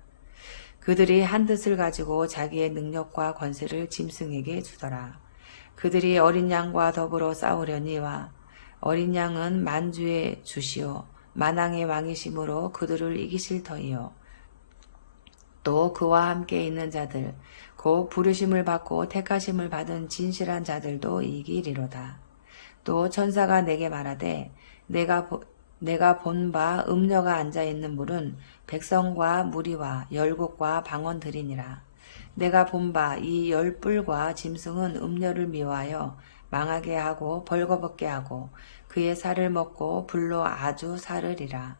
그들이 한 뜻을 가지고 자기의 능력과 권세를 짐승에게 주더라. 그들이 어린 양과 더불어 싸우려니와 어린 양은 만주의 주시오 만왕의 왕이심으로 그들을 이기실 터이요. 또 그와 함께 있는 자들 곧 부르심을 받고 택하심을 받은 진실한 자들도 이기리로다. 또 천사가 내게 말하되 내가 본 바 음녀가 앉아있는 물은 백성과 무리와 열국과 방언들이니라. 내가 본 바 이 10뿔과 짐승은 음녀를 미워하여 망하게 하고 벌거벗게 하고 그의 살을 먹고 불로 아주 사르리라.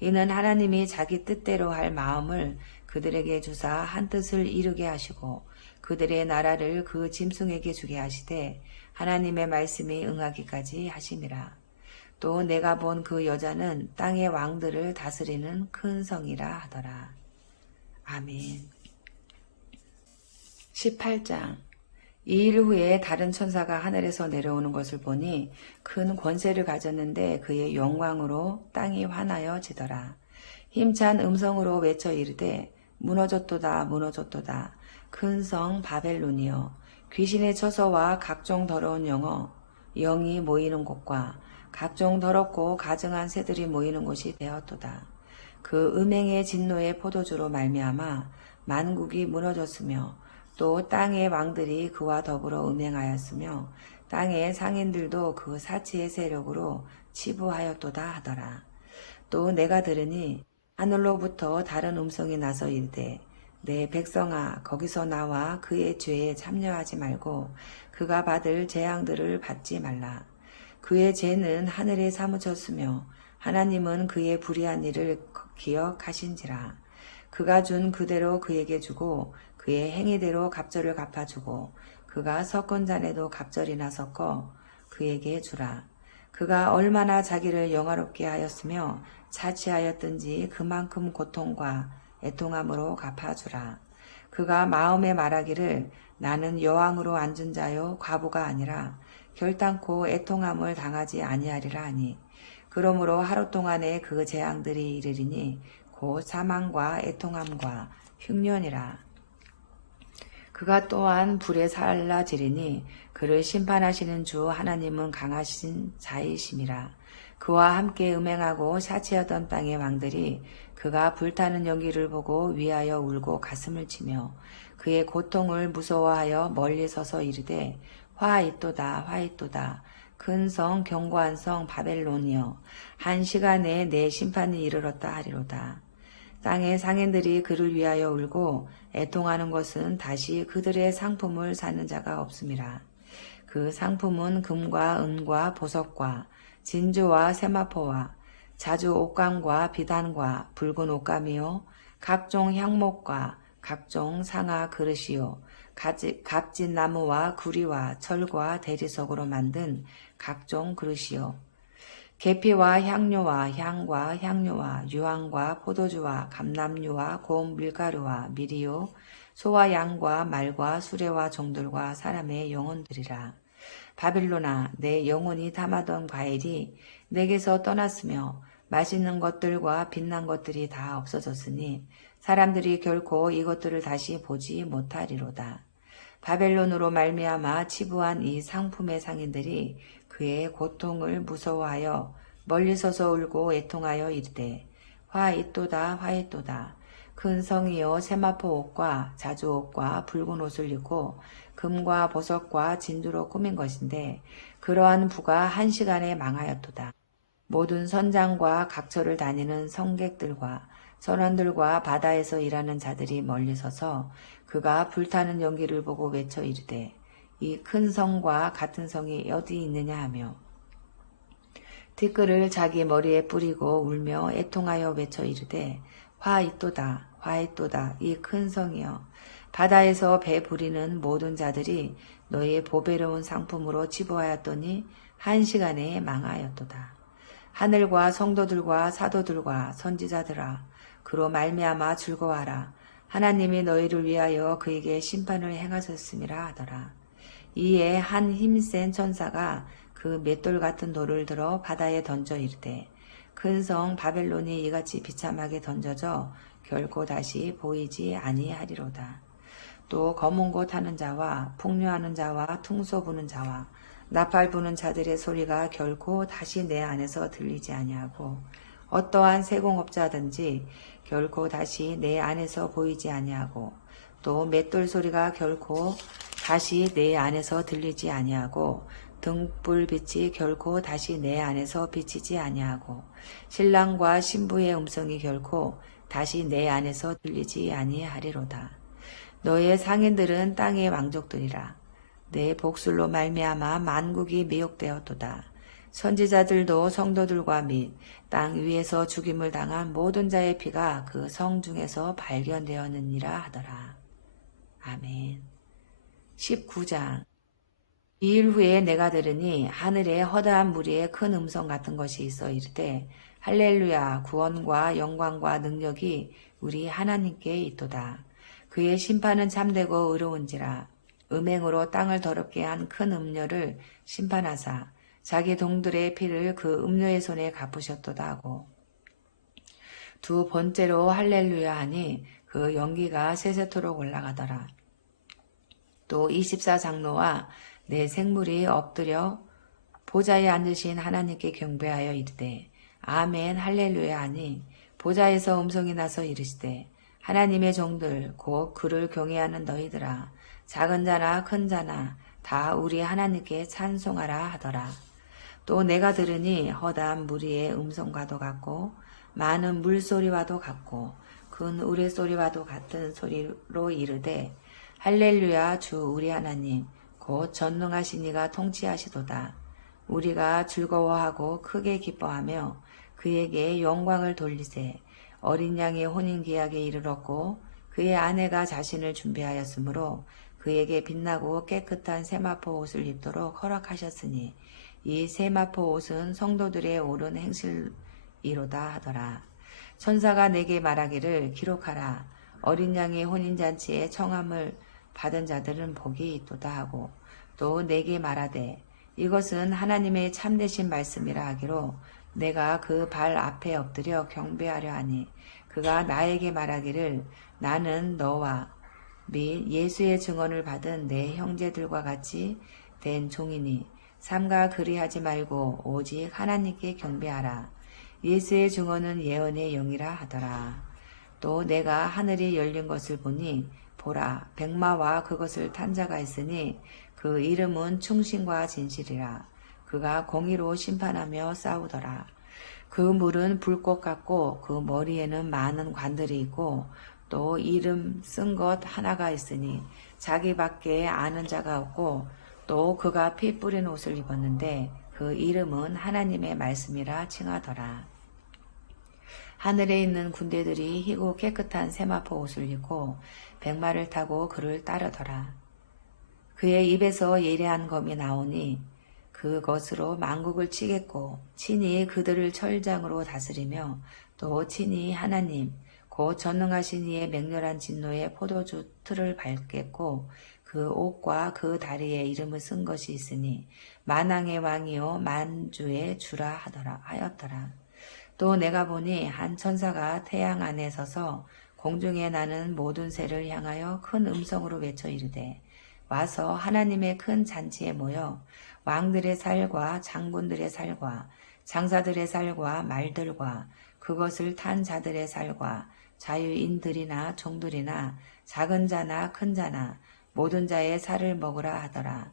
이는 하나님이 자기 뜻대로 할 마음을 그들에게 주사 한 뜻을 이루게 하시고 그들의 나라를 그 짐승에게 주게 하시되 하나님의 말씀이 응하기까지 하심이라. 또 내가 본 그 여자는 땅의 왕들을 다스리는 큰 성이라 하더라. 아멘. 18장. 이 일 후에 다른 천사가 하늘에서 내려오는 것을 보니 큰 권세를 가졌는데 그의 영광으로 땅이 환하여지더라. 힘찬 음성으로 외쳐 이르되 무너졌도다 무너졌도다 큰 성 바벨론이여 귀신의 처소와 각종 더러운 영이 모이는 곳과 각종 더럽고 가증한 새들이 모이는 곳이 되었도다. 그 음행의 진노의 포도주로 말미암아 만국이 무너졌으며 또 땅의 왕들이 그와 더불어 음행하였으며 땅의 상인들도 그 사치의 세력으로 치부하였도다 하더라. 또 내가 들으니 하늘로부터 다른 음성이 나서 이르되 내 백성아 거기서 나와 그의 죄에 참여하지 말고 그가 받을 재앙들을 받지 말라. 그의 죄는 하늘에 사무쳤으며 하나님은 그의 불의한 일을 기억하신지라. 그가 준 그대로 그에게 주고 그의 행위대로 갑절을 갚아주고 그가 섞은 잔에도 갑절이나 섞어 그에게 주라. 그가 얼마나 자기를 영화롭게 하였으며 차치하였든지 그만큼 고통과 애통함으로 갚아주라. 그가 마음에 말하기를 나는 여왕으로 앉은 자요 과부가 아니라 결단코 애통함을 당하지 아니하리라 하니 그러므로 하루 동안에 그 재앙들이 이르리니 곧 사망과 애통함과 흉년이라. 그가 또한 불에 살라지리니 그를 심판하시는 주 하나님은 강하신 자이심이라. 그와 함께 음행하고 사치하던 땅의 왕들이 그가 불타는 연기를 보고 위하여 울고 가슴을 치며 그의 고통을 무서워하여 멀리 서서 이르되 화 있도다 화 있도다 큰 성 견고한 성 바벨론이여 한 시간에 내 심판이 이르렀다 하리로다. 땅의 상인들이 그를 위하여 울고 애통하는 것은 다시 그들의 상품을 사는 자가 없음이라. 그 상품은 금과 은과 보석과 진주와 세마포와 자주 옥감과 비단과 붉은 옷감이요 각종 향목과 각종 상아 그릇이요 값진 나무와 구리와 철과 대리석으로 만든 각종 그릇이요 계피와 향료와 향과 향료와 유황과 포도주와 감람류와 고운 밀가루와 미리요 소와 양과 말과 수레와 종들과 사람의 영혼들이라. 바빌로나 내 영혼이 담아던 과일이 내게서 떠났으며 맛있는 것들과 빛난 것들이 다 없어졌으니 사람들이 결코 이것들을 다시 보지 못하리로다. 바벨론으로 말미암아 치부한 이 상품의 상인들이 그의 고통을 무서워하여 멀리 서서 울고 애통하여 이르되 화 있도다 화 있도다 큰 성이요 세마포 옷과 자주 옷과 붉은 옷을 입고 금과 보석과 진주로 꾸민 것인데 그러한 부가 한 시간에 망하였도다. 모든 선장과 각처를 다니는 성객들과 선원들과 바다에서 일하는 자들이 멀리 서서 그가 불타는 연기를 보고 외쳐 이르되 이 큰 성과 같은 성이 어디 있느냐 하며 티끌을 자기 머리에 뿌리고 울며 애통하여 외쳐 이르되 화 있도다 화 있도다 이 큰 성이여 바다에서 배 부리는 모든 자들이 너의 보배로운 상품으로 치부하였더니 한 시간에 망하였도다. 하늘과 성도들과 사도들과 선지자들아 그로 말미암아 즐거워하라. 하나님이 너희를 위하여 그에게 심판을 행하셨음이라 하더라. 이에 한 힘센 천사가 그 맷돌 같은 돌을 들어 바다에 던져 이르되 큰 성 바벨론이 이같이 비참하게 던져져 결코 다시 보이지 아니하리로다. 또 검은 곳 하는 자와 풍류하는 자와 퉁소 부는 자와 나팔 부는 자들의 소리가 결코 다시 내 안에서 들리지 아니하고 어떠한 세공업자든지 결코 다시 내 안에서 보이지 아니하고 또 맷돌 소리가 결코 다시 내 안에서 들리지 아니하고 등불빛이 결코 다시 내 안에서 비치지 아니하고 신랑과 신부의 음성이 결코 다시 내 안에서 들리지 아니하리로다. 너의 상인들은 땅의 왕족들이라. 내 복술로 말미암아 만국이 미혹되었도다. 선지자들도 성도들과 및 땅 위에서 죽임을 당한 모든 자의 피가 그 성 중에서 발견되었느니라 하더라. 아멘. 19장. 이일 후에 내가 들으니 하늘에 허다한 무리의 큰 음성 같은 것이 있어 이르되 할렐루야 구원과 영광과 능력이 우리 하나님께 있도다. 그의 심판은 참되고 의로운지라. 음행으로 땅을 더럽게 한 큰 음녀를 심판하사 자기 동들의 피를 그 음녀의 손에 갚으셨도다 하고 두 번째로 할렐루야 하니 그 연기가 세세토록 올라가더라. 또 24장로와 내 생물이 엎드려 보좌에 앉으신 하나님께 경배하여 이르되 아멘 할렐루야 하니 보좌에서 음성이 나서 이르시되 하나님의 종들 곧 그를 경외하는 너희들아 작은 자나 큰 자나 다 우리 하나님께 찬송하라 하더라. 또 내가 들으니 허다한 무리의 음성과도 같고 많은 물소리와도 같고 큰 우레소리와도 같은 소리로 이르되 할렐루야 주 우리 하나님 곧 전능하신 이가 통치하시도다. 우리가 즐거워하고 크게 기뻐하며 그에게 영광을 돌리세. 어린 양의 혼인계약에 이르렀고 그의 아내가 자신을 준비하였으므로 그에게 빛나고 깨끗한 세마포 옷을 입도록 허락하셨으니 이 세마포 옷은 성도들의 옳은 행실이로다 하더라. 천사가 내게 말하기를 기록하라. 어린 양의 혼인잔치에 청함을 받은 자들은 복이 있도다 하고 또 내게 말하되 이것은 하나님의 참되신 말씀이라 하기로 내가 그 발 앞에 엎드려 경배하려 하니 그가 나에게 말하기를 나는 너와 및 예수의 증언을 받은 내 형제들과 같이 된 종이니 삼가 그리하지 말고 오직 하나님께 경배하라. 예수의 증언은 예언의 영이라 하더라. 또 내가 하늘이 열린 것을 보니 보라 백마와 그것을 탄 자가 있으니 그 이름은 충신과 진실이라. 그가 공의로 심판하며 싸우더라. 그 물은 불꽃 같고 그 머리에는 많은 관들이 있고 또 이름 쓴 것 하나가 있으니 자기밖에 아는 자가 없고 또 그가 피 뿌린 옷을 입었는데 그 이름은 하나님의 말씀이라 칭하더라. 하늘에 있는 군대들이 희고 깨끗한 세마포 옷을 입고 백마를 타고 그를 따르더라. 그의 입에서 예리한 검이 나오니 그것으로 만국을 치겠고 친히 그들을 철장으로 다스리며 또 친히 하나님 곧 전능하신 이의 맹렬한 진노의 포도주 틀을 밟겠고 그 옷과 그 다리에 이름을 쓴 것이 있으니 만왕의 왕이요 만주의 주라 하였더라. 또 내가 보니 한 천사가 태양 안에 서서 공중에 나는 모든 새를 향하여 큰 음성으로 외쳐 이르되 와서 하나님의 큰 잔치에 모여 왕들의 살과 장군들의 살과 장사들의 살과 말들과 그것을 탄 자들의 살과 자유인들이나 종들이나 작은 자나 큰 자나 모든 자의 살을 먹으라 하더라.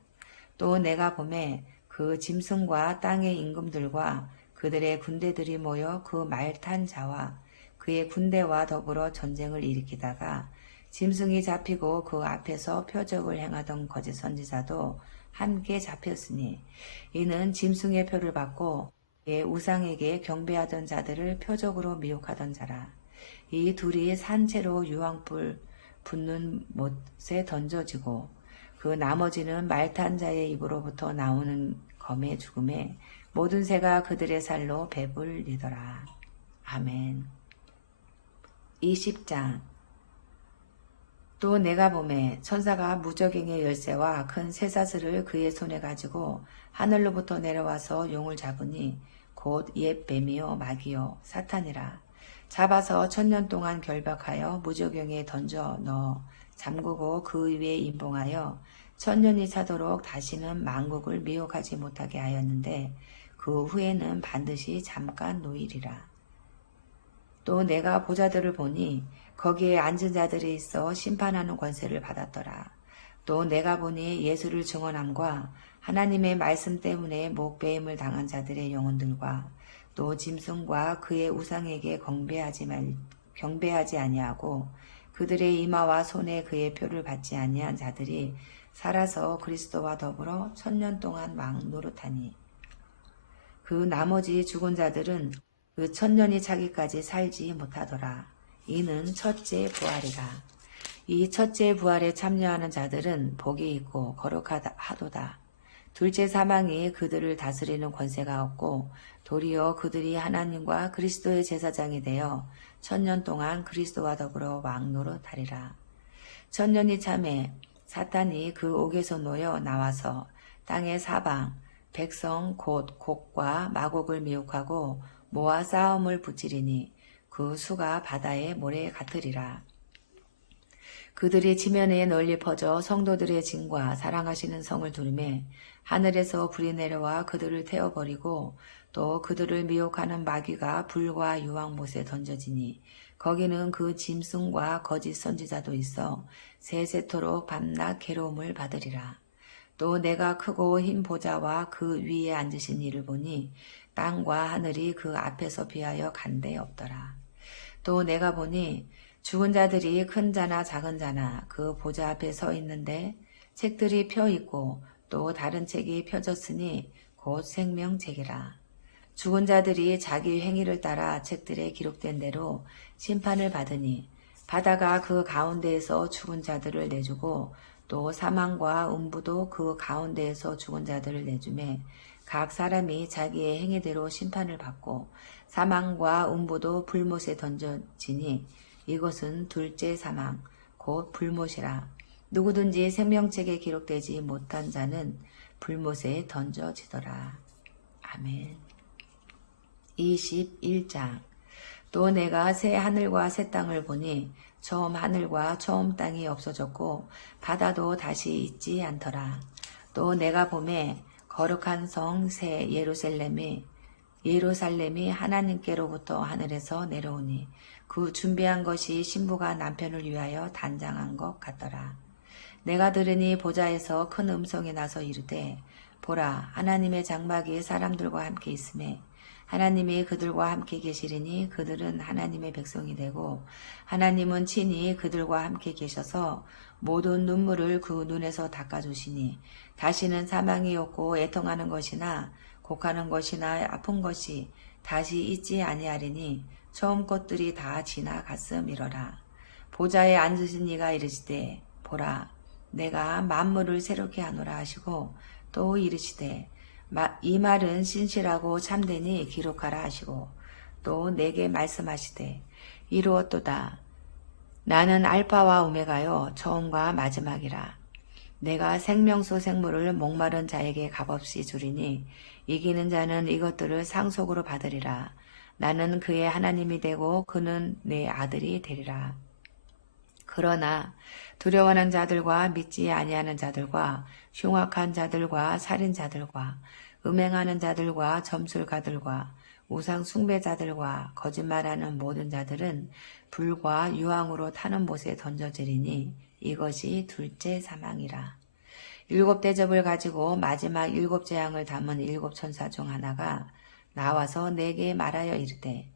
또 내가 보매 그 짐승과 땅의 임금들과 그들의 군대들이 모여 그 말 탄 자와 그의 군대와 더불어 전쟁을 일으키다가 짐승이 잡히고 그 앞에서 표적을 행하던 거짓 선지자도 함께 잡혔으니 이는 짐승의 표를 받고 그의 우상에게 경배하던 자들을 표적으로 미혹하던 자라. 이 둘이 산채로 유황불 붙는 못에 던져지고 그 나머지는 말탄 자의 입으로부터 나오는 검의 죽음에 모든 새가 그들의 살로 배불리더라. 아멘. 20장. 또 내가 보매 천사가 무저갱의 열쇠와 큰 쇠사슬을 그의 손에 가지고 하늘로부터 내려와서 용을 잡으니 곧 옛 뱀이요 마귀요 사탄이라. 잡아서 1000년 동안 결박하여 무저갱에 던져 넣어 잠그고 그 위에 임봉하여 1000년이 차도록 다시는 만국을 미혹하지 못하게 하였는데 그 후에는 반드시 잠깐 노일이라. 또 내가 보좌들을 보니 거기에 앉은 자들이 있어 심판하는 권세를 받았더라. 또 내가 보니 예수를 증언함과 하나님의 말씀 때문에 목배임을 당한 자들의 영혼들과 또 짐승과 그의 우상에게 경배하지 아니하고 그들의 이마와 손에 그의 표를 받지 아니한 자들이 살아서 그리스도와 더불어 1000년 동안 왕 노릇하니 그 나머지 죽은 자들은 그 1000년이 차기까지 살지 못하더라. 이는 첫째 부활이라. 이 첫째 부활에 참여하는 자들은 복이 있고 거룩하도다. 둘째 사망이 그들을 다스리는 권세가 없고 도리어 그들이 하나님과 그리스도의 제사장이 되어 1000년 동안 그리스도와 더불어 왕노릇하리라. 1000년이 참에 사탄이 그 옥에서 놓여 나와서 땅의 사방 백성 곧 곡과 마곡을 미혹하고 모아 싸움을 붙이리니 그 수가 바다의 모래 같으리라. 그들이 지면에 널리 퍼져 성도들의 진과 사랑하시는 성을 두르매 하늘에서 불이 내려와 그들을 태워버리고 또 그들을 미혹하는 마귀가 불과 유황못에 던져지니 거기는 그 짐승과 거짓 선지자도 있어 세세토록 밤낮 괴로움을 받으리라. 또 내가 크고 흰 보좌와 그 위에 앉으신 이를 보니 땅과 하늘이 그 앞에서 비하여 간데 없더라. 또 내가 보니 죽은 자들이 큰 자나 작은 자나 그 보좌 앞에 서 있는데 책들이 펴 있고 또 다른 책이 펴졌으니 곧 생명책이라. 죽은 자들이 자기 행위를 따라 책들에 기록된 대로 심판을 받으니 바다가 그 가운데에서 죽은 자들을 내주고 또 사망과 음부도 그 가운데에서 죽은 자들을 내주매 각 사람이 자기의 행위대로 심판을 받고 사망과 음부도 불못에 던져지니 이것은 둘째 사망 곧 불못이라. 누구든지 생명책에 기록되지 못한 자는 불못에 던져지더라. 아멘. 21장. 또 내가 새 하늘과 새 땅을 보니 처음 하늘과 처음 땅이 없어졌고 바다도 다시 있지 않더라. 또 내가 보매 거룩한 성 새 예루살렘이 하나님께로부터 하늘에서 내려오니 그 준비한 것이 신부가 남편을 위하여 단장한 것 같더라. 내가 들으니 보좌에서 큰 음성이 나서 이르되 보라 하나님의 장막이 사람들과 함께 있음에 하나님이 그들과 함께 계시리니 그들은 하나님의 백성이 되고 하나님은 친히 그들과 함께 계셔서 모든 눈물을 그 눈에서 닦아주시니 다시는 사망이 없고 애통하는 것이나 곡하는 것이나 아픈 것이 다시 있지 아니하리니 처음 것들이 다 지나갔음이러라. 보좌에 앉으신 이가 이르시되 보라 내가 만물을 새롭게 하노라 하시고 또 이르시되 이 말은 신실하고 참되니 기록하라 하시고 또 내게 말씀하시되 이루었도다. 나는 알파와 오메가요 처음과 마지막이라. 내가 생명수 생물을 목마른 자에게 값없이 주리니 이기는 자는 이것들을 상속으로 받으리라. 나는 그의 하나님이 되고 그는 내 아들이 되리라. 그러나 두려워하는 자들과 믿지 아니하는 자들과 흉악한 자들과 살인자들과 음행하는 자들과 점술가들과 우상 숭배자들과 거짓말하는 모든 자들은 불과 유황으로 타는 못에 던져지리니 이것이 둘째 사망이라. 7 대접을 가지고 마지막 7 재앙을 담은 7 천사 중 하나가 나와서 내게 말하여 이르되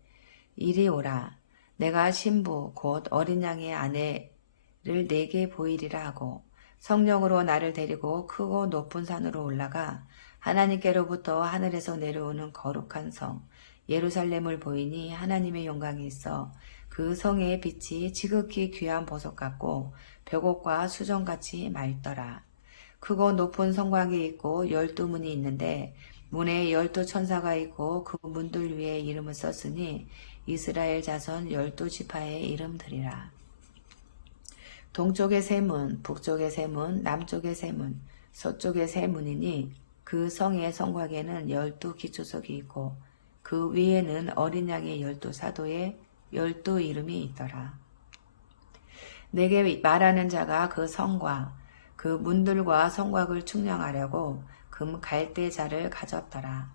이리 오라. 내가 신부 곧 어린 양의 아내를 내게 보이리라 하고 성령으로 나를 데리고 크고 높은 산으로 올라가 하나님께로부터 하늘에서 내려오는 거룩한 성 예루살렘을 보이니 하나님의 영광이 있어 그 성의 빛이 지극히 귀한 보석 같고 벽옥과 수정같이 맑더라. 크고 높은 성곽이 있고 12문이 있는데 문에 12천사가 있고 그 문들 위에 이름을 썼으니 이스라엘 자손 12지파의 이름들이라. 동쪽의 세 문, 북쪽의 세 문, 남쪽의 세 문, 서쪽의 세 문이니 그 성의 성곽에는 12기초석이 있고 그 위에는 어린 양의 12사도의 12 이름이 있더라. 내게 말하는 자가 그 성과 그 문들과 성곽을 측량하려고 금 갈대자를 가졌더라.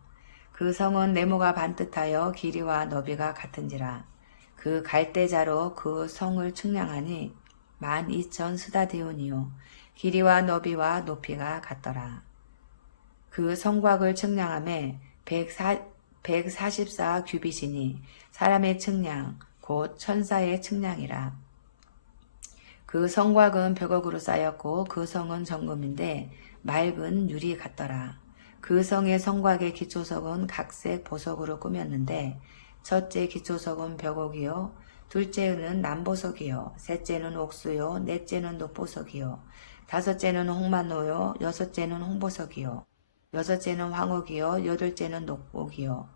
그 성은 네모가 반듯하여 길이와 너비가 같은지라. 그 갈대자로 그 성을 측량하니 12,000 스다디온이요 길이와 너비와 높이가 같더라. 그 성곽을 측량함에 144 규빗이니 사람의 측량 곧 천사의 측량이라. 그 성곽은 벽옥으로 쌓였고 그 성은 정금인데 맑은 유리 같더라. 그 성의 성곽의 기초석은 각색 보석으로 꾸몄는데 첫째 기초석은 벽옥이요 둘째는 남보석이요 셋째는 옥수요 넷째는 녹보석이요 다섯째는 홍만노요 여섯째는 홍보석이요 여섯째는 황옥이요 여덟째는 녹옥이요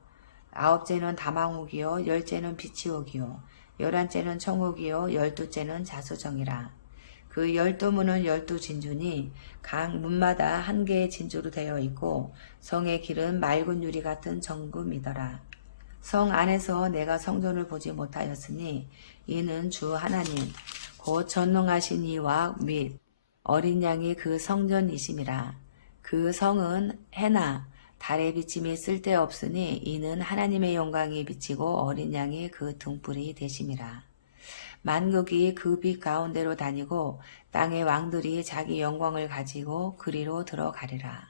아홉째는 다망옥이요 열째는 비치옥이요 11째는 청옥이요 12째는 자수정이라. 그 12문은 12진주니 각 문마다 한 개의 진주로 되어 있고 성의 길은 맑은 유리 같은 정금이더라. 성 안에서 내가 성전을 보지 못하였으니 이는 주 하나님 곧 전능하신 이와 및 어린 양이 그 성전이심이라. 그 성은 해나 달의 비침이 쓸데없으니 이는 하나님의 영광이 비치고 어린 양이 그 등불이 되심이라. 만국이 그 빛 가운데로 다니고 땅의 왕들이 자기 영광을 가지고 그리로 들어가리라.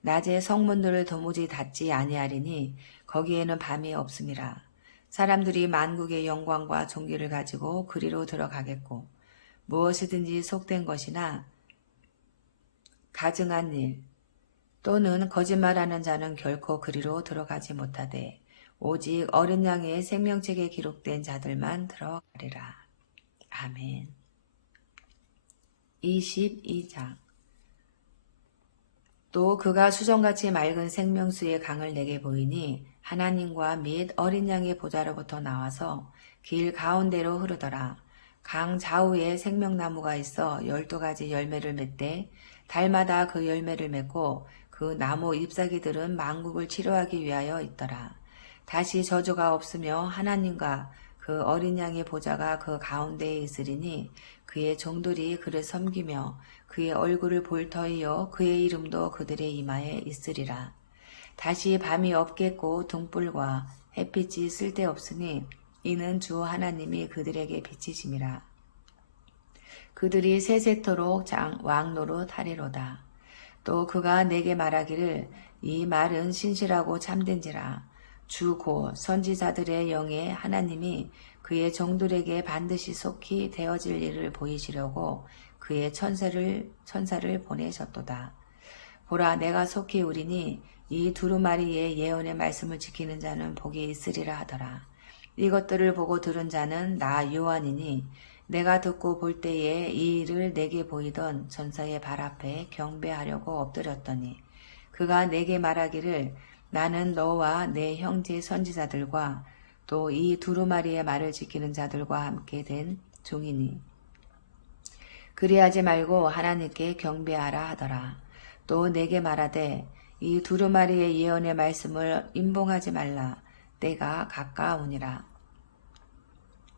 낮에 성문들을 도무지 닫지 아니하리니 거기에는 밤이 없음이라. 사람들이 만국의 영광과 존귀를 가지고 그리로 들어가겠고 무엇이든지 속된 것이나 가증한 일 또는 거짓말하는 자는 결코 그리로 들어가지 못하되 오직 어린 양의 생명책에 기록된 자들만 들어가리라. 아멘. 22장. 또 그가 수정같이 맑은 생명수의 강을 내게 보이니 하나님과 및 어린 양의 보좌로부터 나와서 길 가운데로 흐르더라. 강 좌우에 생명나무가 있어 12가지 열매를 맺되 달마다 그 열매를 맺고 그 나무 잎사귀들은 만국을 치료하기 위하여 있더라. 다시 저주가 없으며 하나님과 그 어린 양의 보좌가 그 가운데에 있으리니 그의 종들이 그를 섬기며 그의 얼굴을 볼 터이요 그의 이름도 그들의 이마에 있으리라. 다시 밤이 없겠고 등불과 햇빛이 쓸데없으니 이는 주 하나님이 그들에게 비치심이라. 그들이 세세토록 왕노릇 하리로다. 또 그가 내게 말하기를 이 말은 신실하고 참된지라. 주 곧 선지자들의 영에 하나님이 그의 종들에게 반드시 속히 되어질 일을 보이시려고 그의 천사를 보내셨도다. 보라 내가 속히 오리니 이 두루마리의 예언의 말씀을 지키는 자는 복이 있으리라 하더라. 이것들을 보고 들은 자는 나 요한이니 내가 듣고 볼 때에 이 일을 내게 보이던 전사의 발 앞에 경배하려고 엎드렸더니 그가 내게 말하기를 나는 너와 내 형제 선지자들과 또 이 두루마리의 말을 지키는 자들과 함께 된 종이니 그리하지 말고 하나님께 경배하라 하더라. 또 내게 말하되 이 두루마리의 예언의 말씀을 임봉하지 말라. 때가 가까우니라.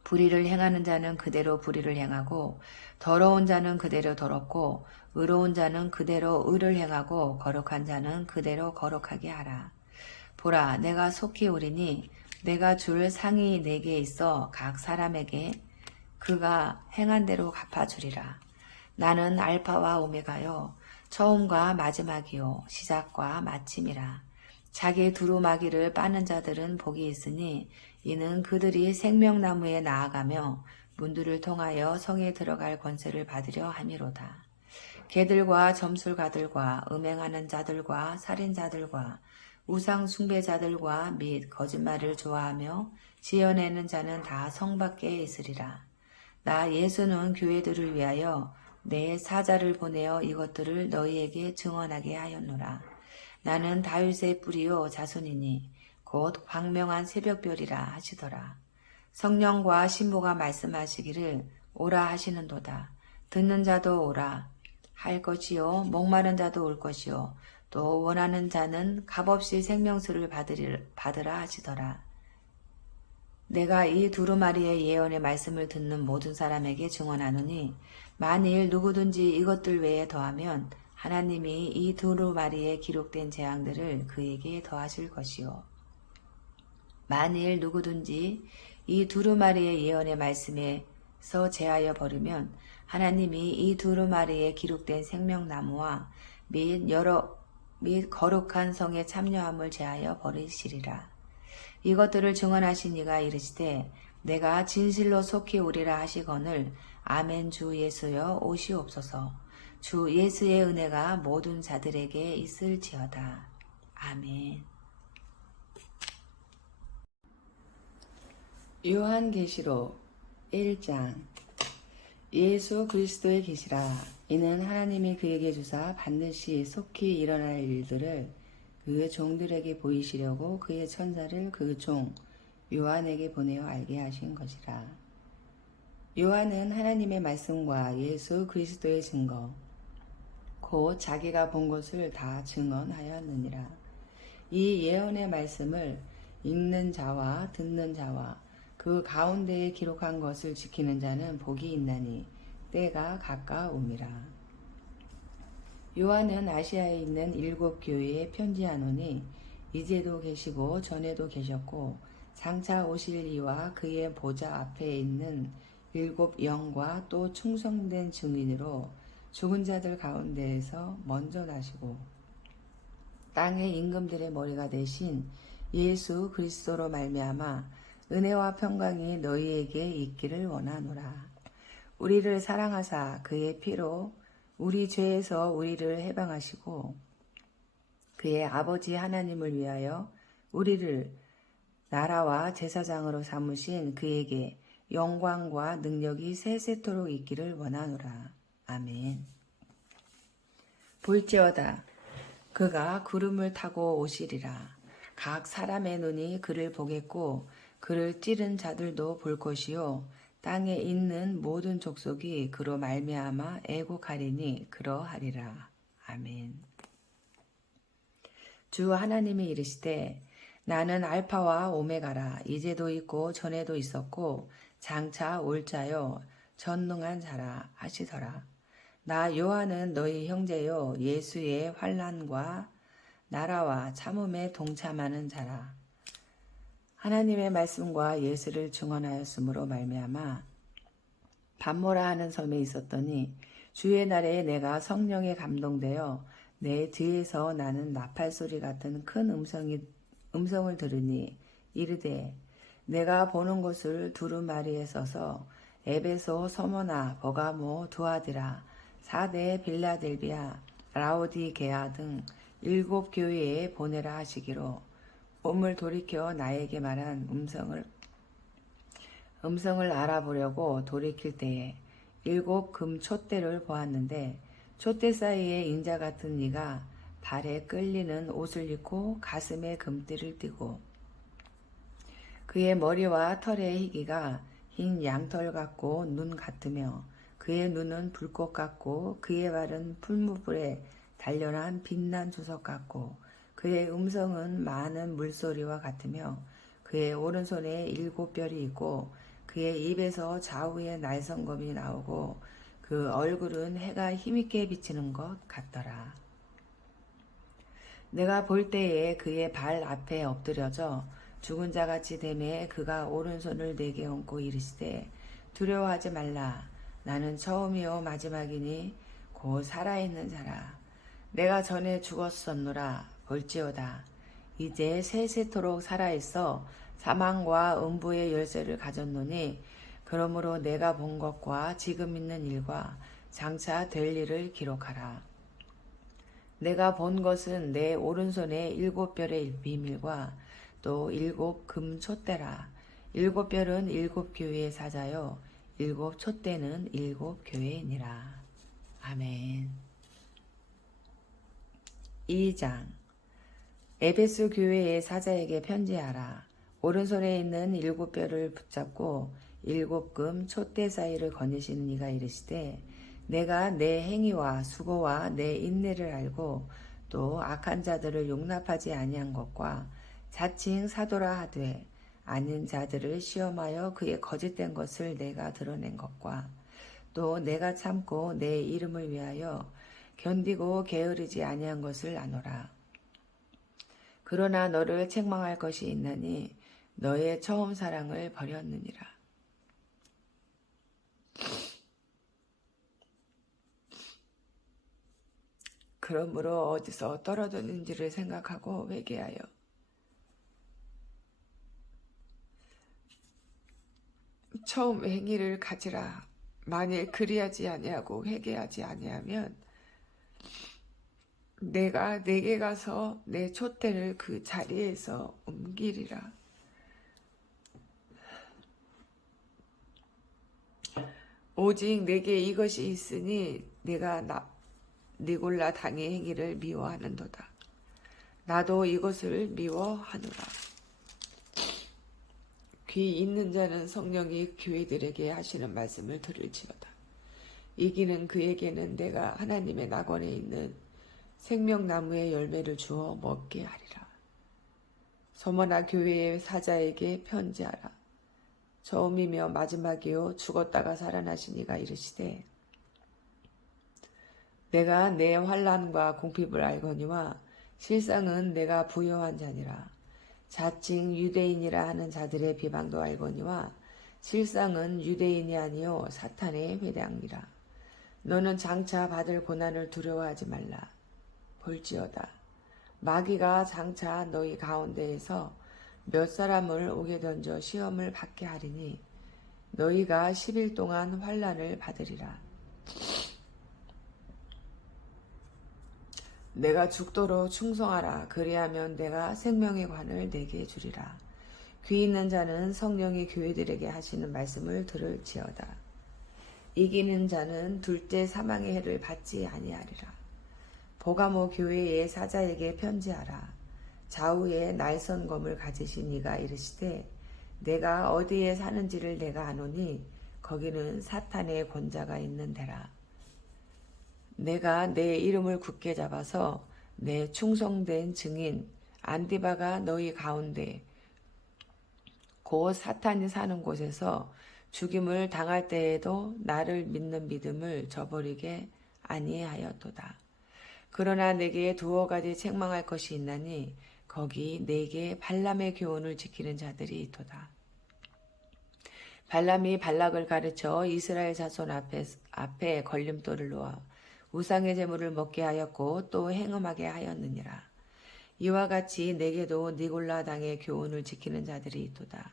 불의를 행하는 자는 그대로 불의를 행하고 더러운 자는 그대로 더럽고 의로운 자는 그대로 의를 행하고 거룩한 자는 그대로 거룩하게 하라. 보라 내가 속히 오리니 내가 줄 상이 내게 있어 각 사람에게 그가 행한 대로 갚아주리라. 나는 알파와 오메가요 처음과 마지막이요 시작과 마침이라. 자기 두루마기를 빠는 자들은 복이 있으니 이는 그들이 생명나무에 나아가며 문들을 통하여 성에 들어갈 권세를 받으려 함이로다. 개들과 점술가들과 음행하는 자들과 살인자들과 우상 숭배자들과 및 거짓말을 좋아하며 지어내는 자는 다 성 밖에 있으리라. 나 예수는 교회들을 위하여 내 사자를 보내어 이것들을 너희에게 증언하게 하였노라. 나는 다윗의 뿌리요 자손이니 곧 광명한 새벽별이라 하시더라. 성령과 신부가 말씀하시기를 오라 하시는도다. 듣는 자도 오라 할 것이요 목마른 자도 올 것이요 또 원하는 자는 값없이 생명수를 받으라 하시더라. 내가 이 두루마리의 예언의 말씀을 듣는 모든 사람에게 증언하노니 만일 누구든지 이것들 외에 더하면 하나님이 이 두루마리에 기록된 재앙들을 그에게 더하실 것이요 만일 누구든지 이 두루마리의 예언의 말씀에서 제하여 버리면 하나님이 이 두루마리에 기록된 생명나무와 및 거룩한 성의 참여함을 제하여 버리시리라. 이것들을 증언하신 이가 이르시되 내가 진실로 속히 오리라 하시거늘 아멘. 주 예수여 오시옵소서. 주 예수의 은혜가 모든 자들에게 있을지어다. 아멘. 요한계시록 1장. 예수 그리스도의 계시라. 이는 하나님이 그에게 주사 반드시 속히 일어날 일들을 그 종들에게 보이시려고 그의 천사를 그 종 요한에게 보내어 알게 하신 것이라. 요한은 하나님의 말씀과 예수 그리스도의 증거 곧 자기가 본 것을 다 증언하였느니라. 이 예언의 말씀을 읽는 자와 듣는 자와 그 가운데에 기록한 것을 지키는 자는 복이 있나니 때가 가까움이라. 요한은 아시아에 있는 7 교회에 편지하노니 이제도 계시고 전에도 계셨고 장차 오실 이와 그의 보좌 앞에 있는 7 영과 또 충성된 증인으로 죽은 자들 가운데에서 먼저 나시고 땅의 임금들의 머리가 되신 예수 그리스도로 말미암아 은혜와 평강이 너희에게 있기를 원하노라. 우리를 사랑하사 그의 피로 우리 죄에서 우리를 해방하시고 그의 아버지 하나님을 위하여 우리를 나라와 제사장으로 삼으신 그에게 영광과 능력이 세세토록 있기를 원하노라. 아멘. 볼지어다 그가 구름을 타고 오시리라. 각 사람의 눈이 그를 보겠고 그를 찌른 자들도 볼 것이요 땅에 있는 모든 족속이 그로 말미암아 애곡하리니 그러하리라. 아멘. 주 하나님이 이르시되 나는 알파와 오메가라. 이제도 있고 전에도 있었고 장차 올 자요 전능한 자라 하시더라. 나 요한은 너희 형제요 예수의 환난과 나라와 참음에 동참하는 자라. 하나님의 말씀과 예수를 증언하였으므로 말미암아 밤모라 하는 섬에 있었더니 주의 날에 내가 성령에 감동되어 내 뒤에서 나는 나팔소리 같은 큰 음성을 들으니 이르되 내가 보는 곳을 두루마리에 서서 에베소, 서머나, 버가모, 두아디라, 사대, 빌라델비아, 라오디게아 등 7 교회에 보내라 하시기로 몸을 돌이켜 나에게 말한 음성을 알아보려고 돌이킬 때에 7 금 촛대를 보았는데 촛대 사이에 인자 같은 이가 발에 끌리는 옷을 입고 가슴에 금띠를 띠고 그의 머리와 털의 희기가 흰 양털 같고 눈 같으며 그의 눈은 불꽃 같고 그의 발은 풀무불에 단련한 빛난 주석 같고 그의 음성은 많은 물소리와 같으며 그의 오른손에 7 별이 있고 그의 입에서 좌우에 날성검이 나오고 그 얼굴은 해가 힘있게 비치는 것 같더라. 내가 볼 때에 그의 발 앞에 엎드려져 죽은 자같이 되매 그가 오른손을 내게 얹고 이르시되 두려워하지 말라. 나는 처음이요 마지막이니 곧 살아있는 자라. 내가 전에 죽었었노라. 볼지어다 이제 세세토록 살아있어 사망과 음부의 열쇠를 가졌노니 그러므로 내가 본 것과 지금 있는 일과 장차 될 일을 기록하라. 내가 본 것은 내 오른손에 7 별의 비밀과 또 7 금 촛대라. 7 별은 7 교회의 사자요 7 촛대는 7 교회니라. 아멘. 2장. 에베소 교회의 사자에게 편지하라. 오른손에 있는 7뼈를 붙잡고 7금 촛대 사이를 거니시는 이가 이르시되 내가 내 행위와 수고와 내 인내를 알고 또 악한 자들을 용납하지 아니한 것과 자칭 사도라 하되 아닌 자들을 시험하여 그의 거짓된 것을 내가 드러낸 것과 또 내가 참고 내 이름을 위하여 견디고 게으르지 아니한 것을 아노라. 그러나 너를 책망할 것이 있나니 너의 처음 사랑을 버렸느니라. 그러므로 어디서 떨어졌는지를 생각하고 회개하여 처음 행위를 가지라. 만일 그리하지 아니하고 회개하지 아니하면 내가 내게 가서 내 촛대를 그 자리에서 옮기리라. 오직 내게 이것이 있으니 내가 니골라 당의 행위를 미워하는도다. 나도 이것을 미워하노라. 귀 있는 자는 성령이 교회들에게 하시는 말씀을 들을지어다. 이기는 그에게는 내가 하나님의 낙원에 있는 생명나무의 열매를 주어 먹게 하리라. 서머나 교회의 사자에게 편지하라. 처음이며 마지막이요 죽었다가 살아나신 이가 이르시되 내가 내 환난과 공핍을 알거니와 실상은 내가 부요한 자니라. 자칭 유대인이라 하는 자들의 비방도 알거니와 실상은 유대인이 아니요 사탄의 회당이라. 너는 장차 받을 고난을 두려워하지 말라. 볼지어다. 마귀가 장차 너희 가운데에서 몇 사람을 옥에 던져 시험을 받게 하리니 너희가 10일 동안 환난을 받으리라. 내가 죽도록 충성하라. 그리하면 내가 생명의 관을 내게 주리라. 귀 있는 자는 성령이 교회들에게 하시는 말씀을 들을지어다. 이기는 자는 둘째 사망의 해를 받지 아니하리라. 보가모 교회의 사자에게 편지하라. 좌우에 날선 검을 가지신 이가 이르시되 내가 어디에 사는지를 내가 아노니 거기는 사탄의 권자가 있는 데라. 내가 내 이름을 굳게 잡아서 내 충성된 증인 안디바가 너희 가운데 곧 사탄이 사는 곳에서 죽임을 당할 때에도 나를 믿는 믿음을 저버리게 아니하였도다. 그러나 내게 두어 가지 책망할 것이 있나니 거기 내게 발람의 교훈을 지키는 자들이 있도다. 발람이 발락을 가르쳐 이스라엘 자손 앞에 걸림돌을 놓아 우상의 제물을 먹게 하였고 또 행음하게 하였느니라. 이와 같이 내게도 니골라 당의 교훈을 지키는 자들이 있도다.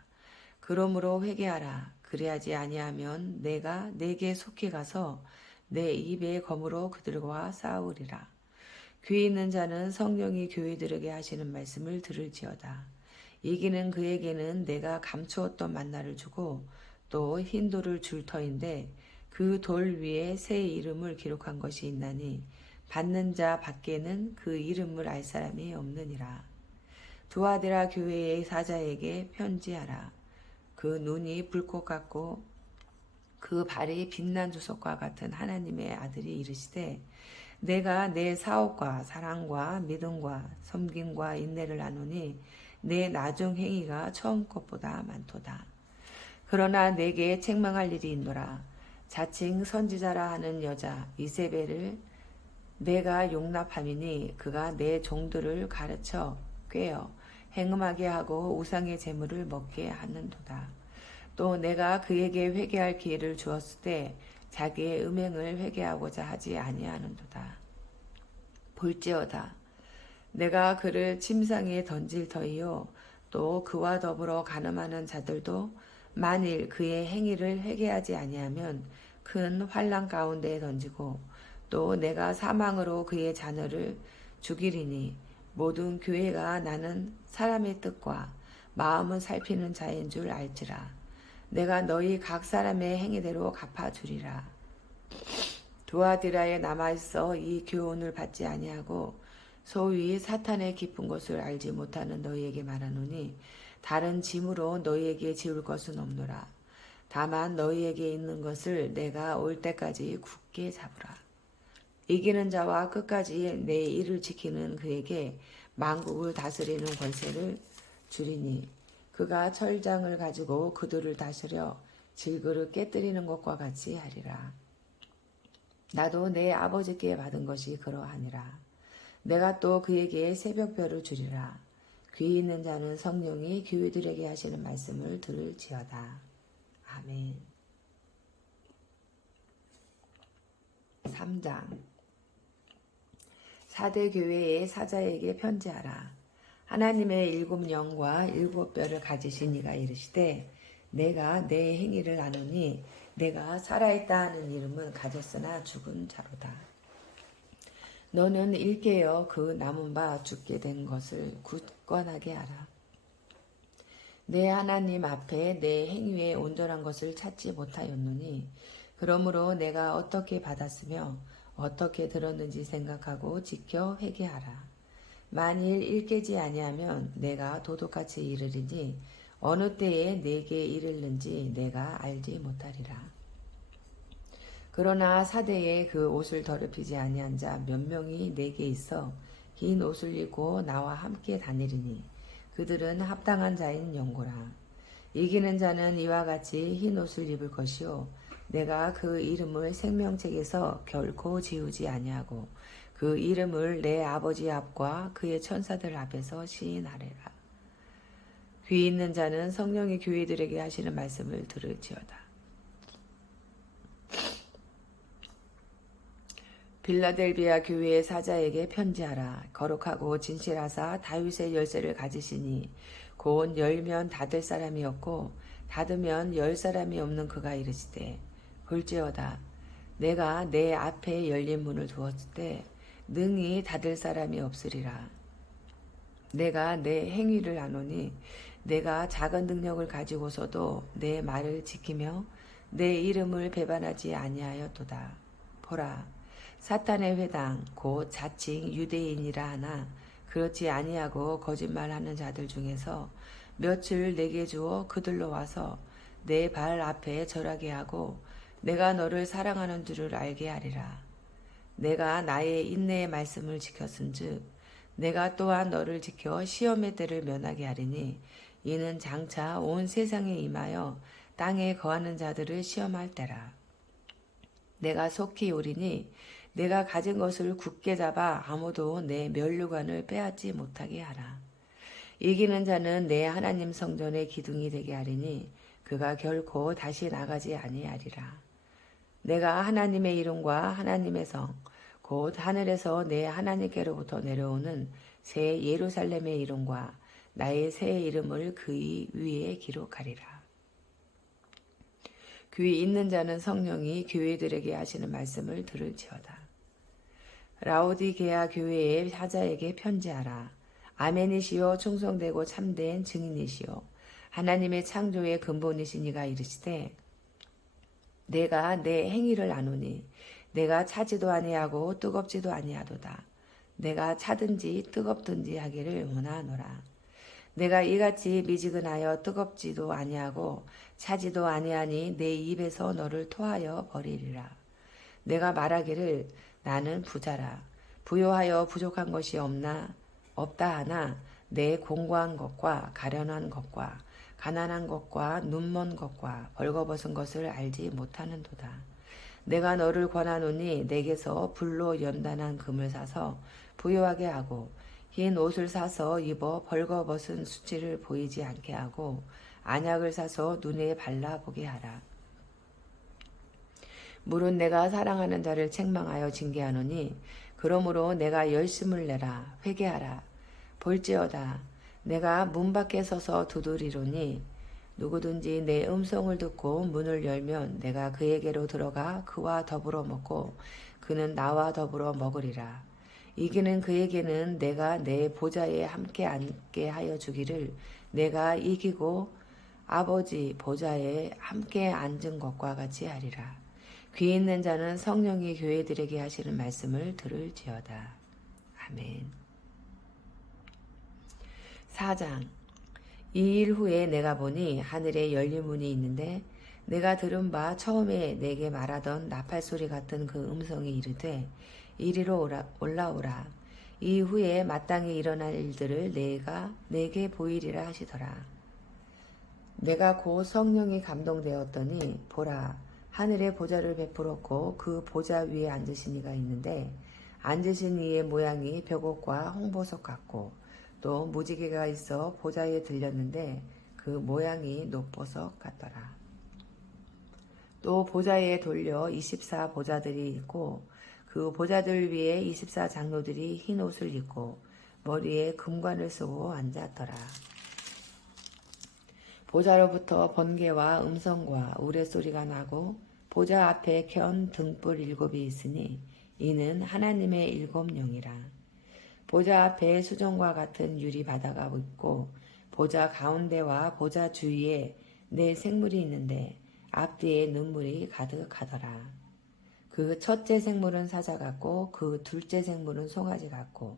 그러므로 회개하라. 그리하지 아니하면 내가 내게 속히 가서 내 입의 검으로 그들과 싸우리라. 귀 있는 자는 성령이 교회들에게 하시는 말씀을 들을지어다. 이기는 그에게는 내가 감추었던 만나를 주고 또 흰 돌을 줄 터인데 그 돌 위에 새 이름을 기록한 것이 있나니 받는 자 밖에는 그 이름을 알 사람이 없느니라. 두아디라 교회의 사자에게 편지하라. 그 눈이 불꽃 같고 그 발이 빛난 주석과 같은 하나님의 아들이 이르시되 내가 내 사업과 사랑과 믿음과 섬김과 인내를 나누니 내 나중 행위가 처음 것보다 많도다. 그러나 내게 책망할 일이 있노라. 자칭 선지자라 하는 여자 이세벨을 내가 용납함이니 그가 내 종들을 가르쳐 꿰어 행음하게 하고 우상의 재물을 먹게 하는도다. 또 내가 그에게 회개할 기회를 주었을 때 자기의 음행을 회개하고자 하지 아니하는도다. 볼지어다. 내가 그를 침상에 던질 터이요 또 그와 더불어 간음하는 자들도 만일 그의 행위를 회개하지 아니하면 큰 환난 가운데에 던지고 또 내가 사망으로 그의 자녀를 죽이리니 모든 교회가 나는 사람의 뜻과 마음을 살피는 자인 줄 알지라. 내가 너희 각 사람의 행위대로 갚아주리라. 두아디라에 남아있어 이 교훈을 받지 아니하고 소위 사탄의 깊은 곳을 알지 못하는 너희에게 말하노니 다른 짐으로 너희에게 지울 것은 없노라. 다만 너희에게 있는 것을 내가 올 때까지 굳게 잡으라. 이기는 자와 끝까지 내 일을 지키는 그에게 만국을 다스리는 권세를 주리니 그가 철장을 가지고 그들을 다스려 질그릇 깨뜨리는 것과 같이 하리라. 나도 내 아버지께 받은 것이 그러하니라. 내가 또 그에게 새벽별을 주리라. 귀 있는 자는 성령이 교회들에게 하시는 말씀을 들을지어다. 아멘. 3장 사대 교회의 사자에게 편지하라. 하나님의 7 영과 7 뼈를 가지신 이가 이르시되 내가 내 행위를 아노니 내가 살아있다 하는 이름은 가졌으나 죽은 자로다. 너는 일깨어 그 남은 바 죽게 된 것을 굳건하게 하라. 내 하나님 앞에 내 행위에 온전한 것을 찾지 못하였노니 그러므로 내가 어떻게 받았으며 어떻게 들었는지 생각하고 지켜 회개하라. 만일 일깨지 아니하면 내가 도둑같이 이르리니 어느 때에 내게 이르는지 내가 알지 못하리라. 그러나 사대에 그 옷을 더럽히지 아니한 자 몇 명이 내게 있어 흰 옷을 입고 나와 함께 다니리니 그들은 합당한 자인 영고라. 이기는 자는 이와 같이 흰 옷을 입을 것이요 내가 그 이름을 생명책에서 결코 지우지 아니하고 그 이름을 내 아버지 앞과 그의 천사들 앞에서 시인하리라. 귀 있는 자는 성령이 교회들에게 하시는 말씀을 들을지어다. 빌라델비아 교회의 사자에게 편지하라. 거룩하고 진실하사 다윗의 열쇠를 가지시니 곧 열면 닫을 사람이 없고 닫으면 열 사람이 없는 그가 이르시되 볼지어다. 내가 내 앞에 열린 문을 두었을 때 능히 닫을 사람이 없으리라. 내가 내 행위를 아노니 내가 작은 능력을 가지고서도 내 말을 지키며 내 이름을 배반하지 아니하였도다. 보라. 사탄의 회당 곧 자칭 유대인이라 하나 그렇지 아니하고 거짓말하는 자들 중에서 몇을 내게 주어 그들로 와서 내 발 앞에 절하게 하고 내가 너를 사랑하는 줄을 알게 하리라. 내가 나의 인내의 말씀을 지켰은즉 내가 또한 너를 지켜 시험의 때를 면하게 하리니 이는 장차 온 세상에 임하여 땅에 거하는 자들을 시험할 때라. 내가 속히 오리니 내가 가진 것을 굳게 잡아 아무도 내 면류관을 빼앗지 못하게 하라. 이기는 자는 내 하나님 성전의 기둥이 되게 하리니 그가 결코 다시 나가지 아니하리라. 내가 하나님의 이름과 하나님의 성 곧 하늘에서 내 하나님께로부터 내려오는 새 예루살렘의 이름과 나의 새 이름을 그의 위에 기록하리라. 귀 있는 자는 성령이 교회들에게 하시는 말씀을 들을지어다. 라오디게아 교회의 사자에게 편지하라. 아멘이시요 충성되고 참된 증인이시요 하나님의 창조의 근본이신 이가 이르시되 내가 내 행위를 아노니 내가 차지도 아니하고 뜨겁지도 아니하도다. 내가 차든지 뜨겁든지 하기를 원하노라. 내가 이같이 미지근하여 뜨겁지도 아니하고 차지도 아니하니 내 입에서 너를 토하여 버리리라. 내가 말하기를 나는 부자라. 부요하여 부족한 것이 없다 하나 내 공고한 것과 가련한 것과 가난한 것과 눈먼 것과 벌거벗은 것을 알지 못하는도다. 내가 너를 권하노니 내게서 불로 연단한 금을 사서 부요하게 하고 흰 옷을 사서 입어 벌거벗은 수치를 보이지 않게 하고 안약을 사서 눈에 발라보게 하라. 물은 내가 사랑하는 자를 책망하여 징계하노니 그러므로 내가 열심을 내라. 회개하라. 볼지어다. 내가 문 밖에 서서 두드리노니 누구든지 내 음성을 듣고 문을 열면 내가 그에게로 들어가 그와 더불어 먹고 그는 나와 더불어 먹으리라. 이기는 그에게는 내가 내 보좌에 함께 앉게 하여 주기를 내가 이기고 아버지 보좌에 함께 앉은 것과 같이 하리라. 귀 있는 자는 성령이 교회들에게 하시는 말씀을 들을지어다. 아멘. 4장. 이 일 후에 내가 보니 하늘에 열린 문이 있는데 내가 들은 바 처음에 내게 말하던 나팔 소리 같은 그 음성이 이르되 이리로 올라오라. 이후에 마땅히 일어날 일들을 내게 보이리라 하시더라. 내가 곧 성령이 감동되었더니 보라, 하늘에 보좌를 베풀었고 그 보좌 위에 앉으신 이가 있는데 앉으신 이의 모양이 벽옥과 홍보석 같고 또 무지개가 있어 보좌에 들렸는데 그 모양이 녹보석 같더라. 또 보좌에 돌려 24 보좌들이 있고 그 보좌들 위에 24 장로들이 흰 옷을 입고 머리에 금관을 쓰고 앉았더라. 보좌로부터 번개와 음성과 우레소리가 나고 보좌 앞에 켠 등불 7이 있으니 이는 하나님의 7 영이라. 보좌 앞에 수정과 같은 유리 바다가 있고 보좌 가운데와 보좌 주위에 4 생물이 있는데 앞뒤에 눈물이 가득하더라. 그 첫째 생물은 사자 같고 그 둘째 생물은 송아지 같고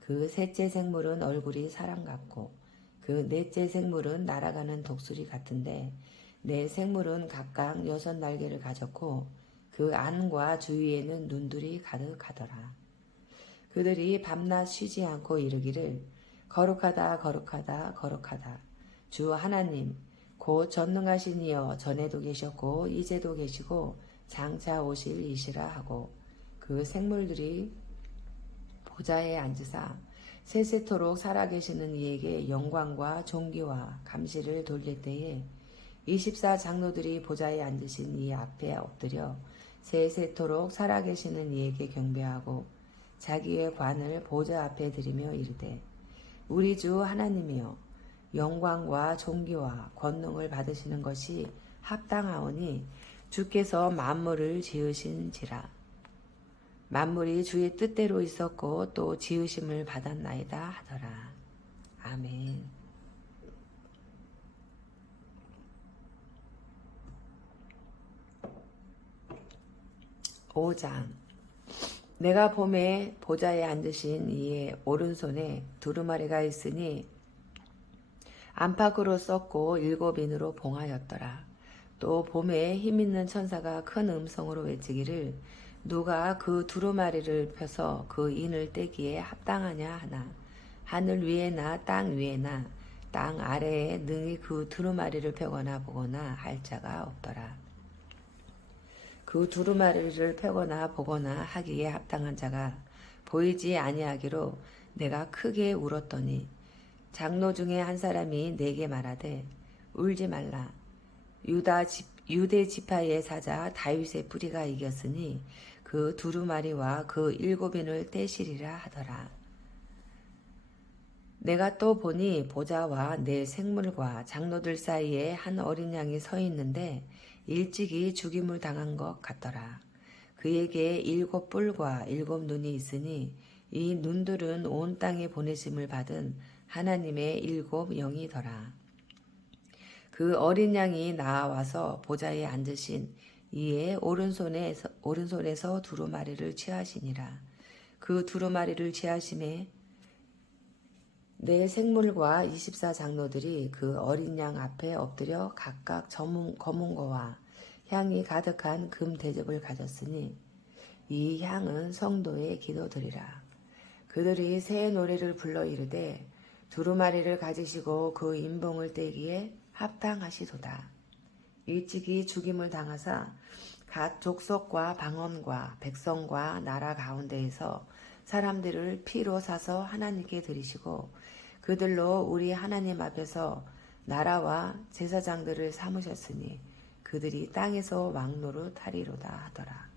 그 셋째 생물은 얼굴이 사람 같고 그 넷째 생물은 날아가는 독수리 같은데 4 생물은 각각 6 날개를 가졌고 그 안과 주위에는 눈들이 가득하더라. 그들이 밤낮 쉬지 않고 이르기를 거룩하다 거룩하다 거룩하다 주 하나님 곧 전능하신 이여 전에도 계셨고 이제도 계시고 장차 오실 이시라 하고 그 생물들이 보좌에 앉으사 세세토록 살아계시는 이에게 영광과 존귀와 감시를 돌릴 때에 24 장로들이 보좌에 앉으신 이 앞에 엎드려 세세토록 살아계시는 이에게 경배하고 자기의 관을 보좌 앞에 드리며 이르되 우리 주 하나님이여 영광과 존귀와 권능을 받으시는 것이 합당하오니 주께서 만물을 지으신지라. 만물이 주의 뜻대로 있었고 또 지으심을 받았나이다 하더라. 아멘. 5장. 내가 봄에 보좌에 앉으신 이의 오른손에 두루마리가 있으니 안팎으로 썼고 7인으로 봉하였더라. 또 봄에 힘있는 천사가 큰 음성으로 외치기를 누가 그 두루마리를 펴서 그 인을 떼기에 합당하냐 하나 하늘 위에나 땅 위에나 땅 아래에 능히 그 두루마리를 펴거나 보거나 할 자가 없더라. 그 두루마리를 펴거나 보거나 하기에 합당한 자가 보이지 아니하기로 내가 크게 울었더니 장로 중에 한 사람이 내게 말하되 울지 말라. 유대 지파의 사자 다윗의 뿌리가 이겼으니 그 두루마리와 그 7인을 떼시리라 하더라. 내가 또 보니 보좌와 4 생물과 장로들 사이에 한 어린 양이 서 있는데 일찍이 죽임을 당한 것 같더라. 그에게 7 뿔과 7 눈이 있으니 이 눈들은 온 땅에 보내심을 받은 하나님의 7 영이더라. 그 어린 양이 나와서 보좌에 앉으신 이의 오른손에서 두루마리를 취하시니라. 그 두루마리를 취하심에 4 생물과 24 장로들이 그 어린 양 앞에 엎드려 각각 검은 거와 향이 가득한 금 대접을 가졌으니 이 향은 성도의 기도들이라. 그들이 새 노래를 불러 이르되 두루마리를 가지시고 그 인봉을 떼기에 합당하시도다. 일찍이 죽임을 당하사 각 족속과 방언과 백성과 나라 가운데에서 사람들을 피로 사서 하나님께 드리시고 그들로 우리 하나님 앞에서 나라와 제사장들을 삼으셨으니 그들이 땅에서 왕노릇 하리로다 하더라.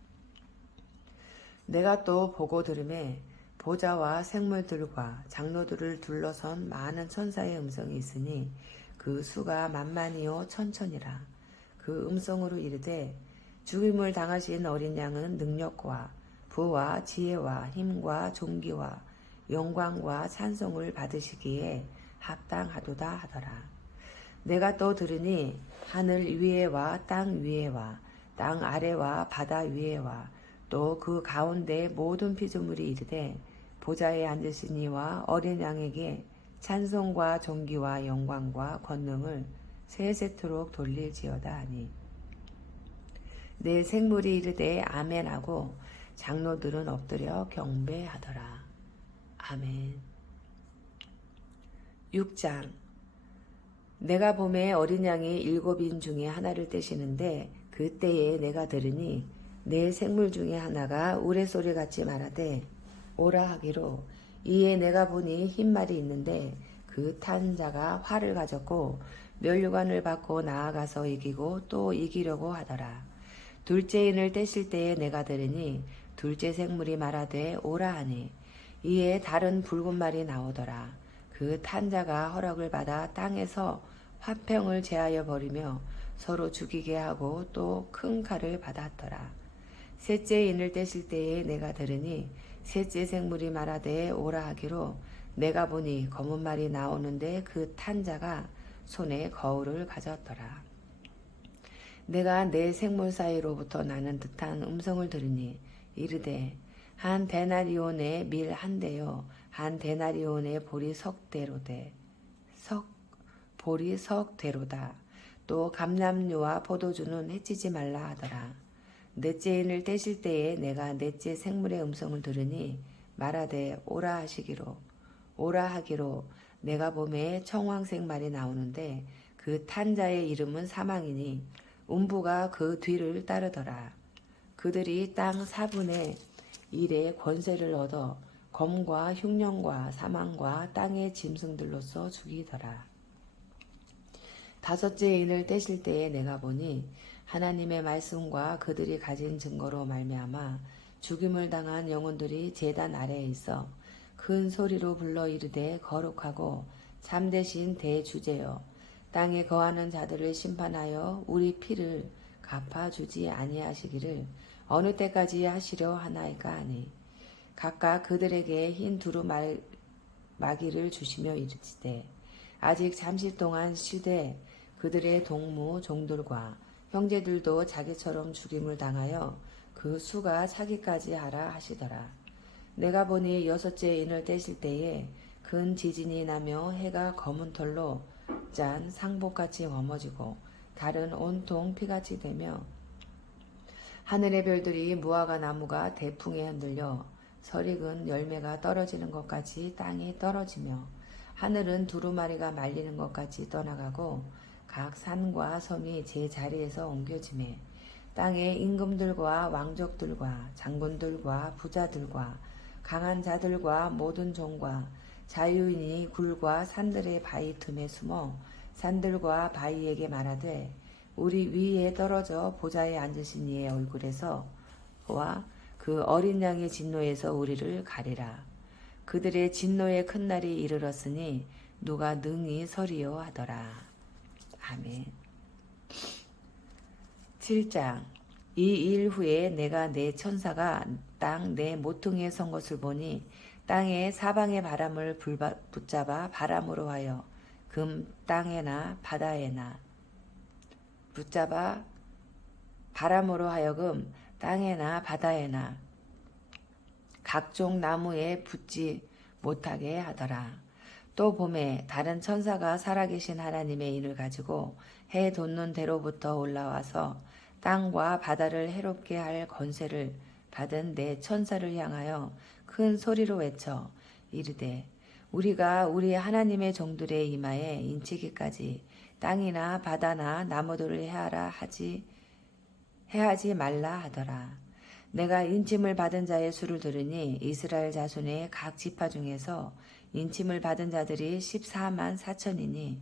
내가 또 보고 들음에 보좌와 생물들과 장로들을 둘러선 많은 천사의 음성이 있으니 그 수가 만만이요 천천이라. 그 음성으로 이르되 죽임을 당하신 어린 양은 능력과 부와 지혜와 힘과 존귀와 영광과 찬송을 받으시기에 합당하도다 하더라. 내가 또 들으니 하늘 위에와 땅 위에와 땅 아래와 바다 위에와 또 그 가운데 모든 피조물이 이르되 보좌에 앉으신 이와 어린 양에게 찬송과 존귀와 영광과 권능을 세세토록 돌릴지어다 하니 내 생물이 이르되 아멘하고 장로들은 엎드려 경배하더라. 아멘. 6장. 내가 봄에 어린 양이 7인 중에 하나를 떼시는데 그때에 내가 들으니 내 생물 중에 하나가 우레소리같이 말하되 오라 하기로 이에 내가 보니 흰 말이 있는데 그 탄 자가 활을 가졌고 면류관을 받고 나아가서 이기고 또 이기려고 하더라. 둘째 인을 떼실 때에 내가 들으니 둘째 생물이 말하되 오라 하니 이에 다른 붉은 말이 나오더라. 그 탄 자가 허락을 받아 땅에서 화평을 제하여 버리며 서로 죽이게 하고 또 큰 칼을 받았더라. 셋째 인을 떼실 때에 내가 들으니 셋째 생물이 말하되 오라 하기로 내가 보니 검은 말이 나오는데 그 탄 자가 손에 거울을 가졌더라. 내가 내 생물 사이로부터 나는 듯한 음성을 들으니 이르되 한 데나리온의 밀 한 대요 한 데나리온의 보리 석대로되 보리 석대로다. 또 감람류와 포도주는 해치지 말라 하더라. 넷째 인을 떼실 때에 내가 넷째 생물의 음성을 들으니 말하되 오라 하기로 내가 봄에 청황색 말이 나오는데 그 탄 자의 이름은 사망이니 음부가 그 뒤를 따르더라. 그들이 땅 4분의 1의 권세를 얻어 검과 흉년과 사망과 땅의 짐승들로서 죽이더라. 다섯째 인을 떼실 때에 내가 보니 하나님의 말씀과 그들이 가진 증거로 말미암아 죽임을 당한 영혼들이 제단 아래에 있어 큰 소리로 불러 이르되 거룩하고 참되신 대주제여 땅에 거하는 자들을 심판하여 우리 피를 갚아주지 아니하시기를 어느 때까지 하시려 하나이까 하니 각각 그들에게 흰 두루마기를 주시며 이르시되 아직 잠시 동안 쉬되 그들의 동무 종들과 형제들도 자기처럼 죽임을 당하여 그 수가 차기까지 하라 하시더라. 내가 보니 여섯째 인을 떼실 때에 큰 지진이 나며 해가 검은 털로 짠 상복같이 검어지고 달은 온통 피같이 되며 하늘의 별들이 무화과 나무가 대풍에 흔들려 설익은 열매가 떨어지는 것 같이 땅에 떨어지며 하늘은 두루마리가 말리는 것 같이 떠나가고 각 산과 섬이 제 자리에서 옮겨지매 땅의 임금들과 왕족들과 장군들과 부자들과 강한 자들과 모든 종과 자유인이 굴과 산들의 바위 틈에 숨어 산들과 바위에게 말하되 우리 위에 떨어져 보좌에 앉으신 이의 얼굴에서 와 그 어린 양의 진노에서 우리를 가리라. 그들의 진노의 큰 날이 이르렀으니 누가 능히 서리요 하더라. 아멘. 7장. 이 일 후에 내가 내 천사가 땅 내 모퉁이에 선 것을 보니 땅의 사방의 바람을 붙잡아 바람으로 하여 금 땅에나 바다에나 붙잡아 바람으로 하여금 땅에나 바다에나 각종 나무에 붙지 못하게 하더라. 또 봄에 다른 천사가 살아계신 하나님의 인을 가지고 해 돋는 대로부터 올라와서 땅과 바다를 해롭게 할 권세를 받은 내 천사를 향하여 큰 소리로 외쳐 이르되 우리가 우리 하나님의 종들의 이마에 인치기까지 땅이나 바다나 나무들을 해하지 말라 하더라. 내가 인침을 받은 자의 수를 들으니 이스라엘 자손의 각 지파 중에서 인침을 받은 자들이 14만 4천이니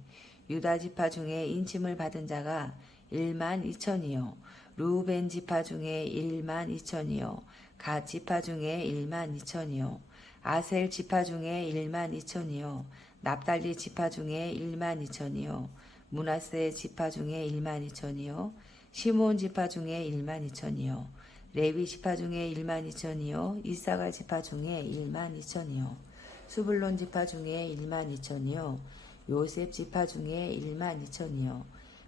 유다 지파 중에 인침을 받은 자가 1만 2천이요 루벤 지파 중에 1만 2천이요 갓 지파 중에 1만 2천이요 아셀 지파 중에 1만 2천이요 납달리 지파 중에 1만 2천이요 므낫세 지파 중에 1만 2천이요 시몬 지파 중에 1만 2천이요 레위 지파 중에 1만 2천이요 이사갈 지파 중에 1만 2천이요 수불론 지파 중에 1만 2천이요 요셉 지파 중에 1만 2천이요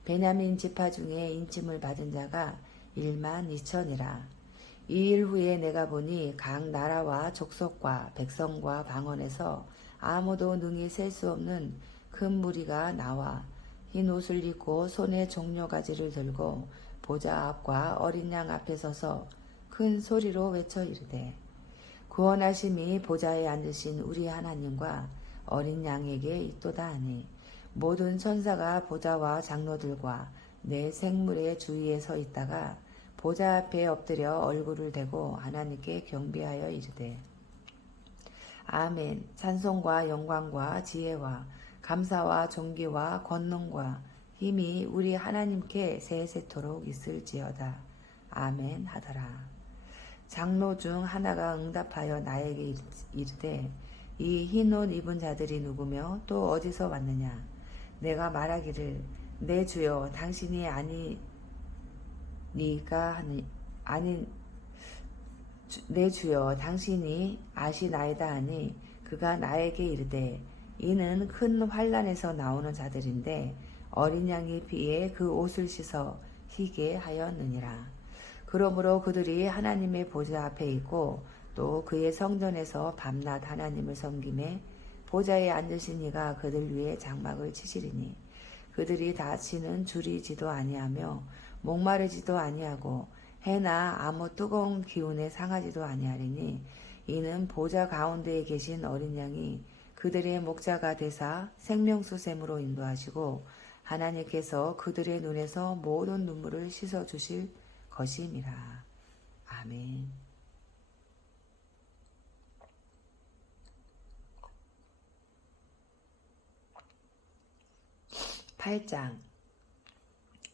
베냐민 지파 중에 인침을 받은 자가 1만 2천이라. 이 일 후에 내가 보니 각 나라와 족속과 백성과 방언에서 아무도 능히 셀 수 없는 큰 무리가 나와 흰 옷을 입고 손에 종려가지를 들고 보좌 앞과 어린 양 앞에 서서 큰 소리로 외쳐 이르되 구원하심이 보좌에 앉으신 우리 하나님과 어린 양에게 있도다 하니 모든 천사가 보좌와 장로들과 내 생물의 주위에 서 있다가 보좌 앞에 엎드려 얼굴을 대고 하나님께 경배하여 이르되 아멘. 찬송과 영광과 지혜와 감사와 존귀와 권능과 힘이 우리 하나님께 세세토록 있을지어다. 아멘 하더라. 장로 중 하나가 응답하여 나에게 이르되 이 흰 옷 입은 자들이 누구며 또 어디서 왔느냐. 내가 말하기를 내 주여 당신이 내 주여 당신이 아시나이다 하니 그가 나에게 이르되 이는 큰 환란에서 나오는 자들인데 어린 양의 피에 그 옷을 씻어 희게 하였느니라. 그러므로 그들이 하나님의 보좌 앞에 있고 또 그의 성전에서 밤낮 하나님을 섬김에 보좌에 앉으신 이가 그들 위에 장막을 치시리니 그들이 다시는 줄이지도 아니하며 목마르지도 아니하고 해나 아무 뜨거운 기운에 상하지도 아니하리니 이는 보좌 가운데에 계신 어린 양이 그들의 목자가 되사 생명수샘으로 인도하시고 하나님께서 그들의 눈에서 모든 눈물을 씻어 주실 것임이라. 아멘. 8장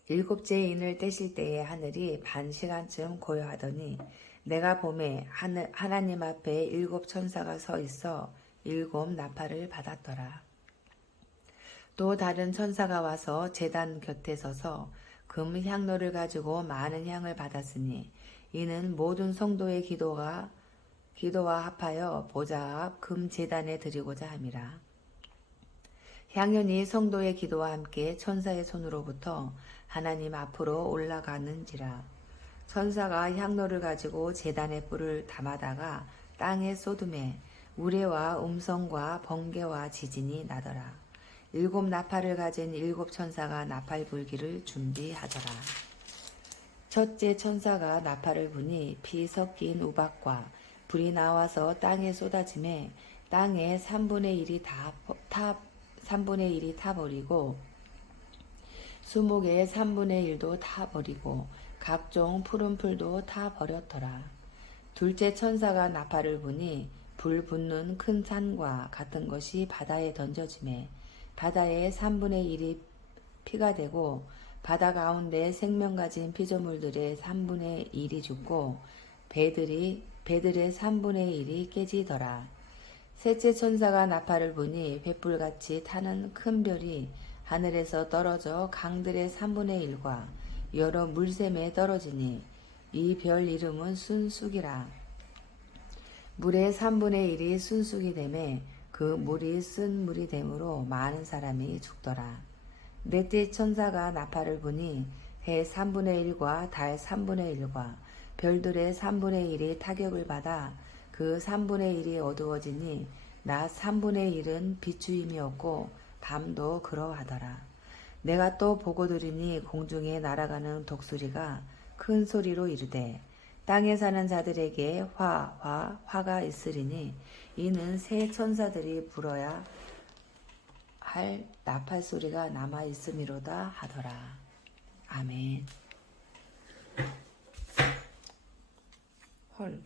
일곱째 인을 떼실 때에 하늘이 반 시간쯤 고요하더니 내가 보매 하나님 앞에 7 천사가 서 있어 7 나팔을 받았더라. 또 다른 천사가 와서 제단 곁에 서서 금 향로를 가지고 많은 향을 받았으니 이는 모든 성도의 기도와 합하여 보좌 앞 금 제단에 드리고자 함이라. 향연이 성도의 기도와 함께 천사의 손으로부터 하나님 앞으로 올라가는지라. 천사가 향로를 가지고 제단의 뿔을 담아다가 땅에 쏟음에 우레와 음성과 번개와 지진이 나더라. 7 나팔을 가진 7 천사가 나팔 불기를 준비하더라. 첫째 천사가 나팔을 부니 피 섞인 우박과 불이 나와서 땅에 쏟아짐에 땅의 3분의 1이 타버리고 수목의 3분의 1도 타버리고 각종 푸른 풀도 타버렸더라. 둘째 천사가 나팔을 부니 불 붙는 큰 산과 같은 것이 바다에 던져지매 바다의 3분의 1이 피가 되고 바다 가운데 생명 가진 피조물들의 3분의 1이 죽고 배들의 3분의 1이 깨지더라. 셋째 천사가 나팔을 부니 횃불같이 타는 큰 별이 하늘에서 떨어져 강들의 3분의 1과 여러 물샘에 떨어지니 이 별 이름은 순쑥이라. 물의 3분의 1이 순쑥이 되매 그 물이 쓴 물이 되므로 많은 사람이 죽더라. 넷째 천사가 나팔을 부니 해 3분의 1과 달 3분의 1과 별들의 3분의 1이 타격을 받아 그 3분의 1이 어두워지니 낮 3분의 1은 비추임이 없고 밤도 그러하더라. 내가 또 보고 들으니 공중에 날아가는 독수리가 큰 소리로 이르되 땅에 사는 자들에게 화가 있으리니 이는 새 천사들이 불어야 할 나팔 소리가 남아 있음이로다 하더라. 아멘. 헐.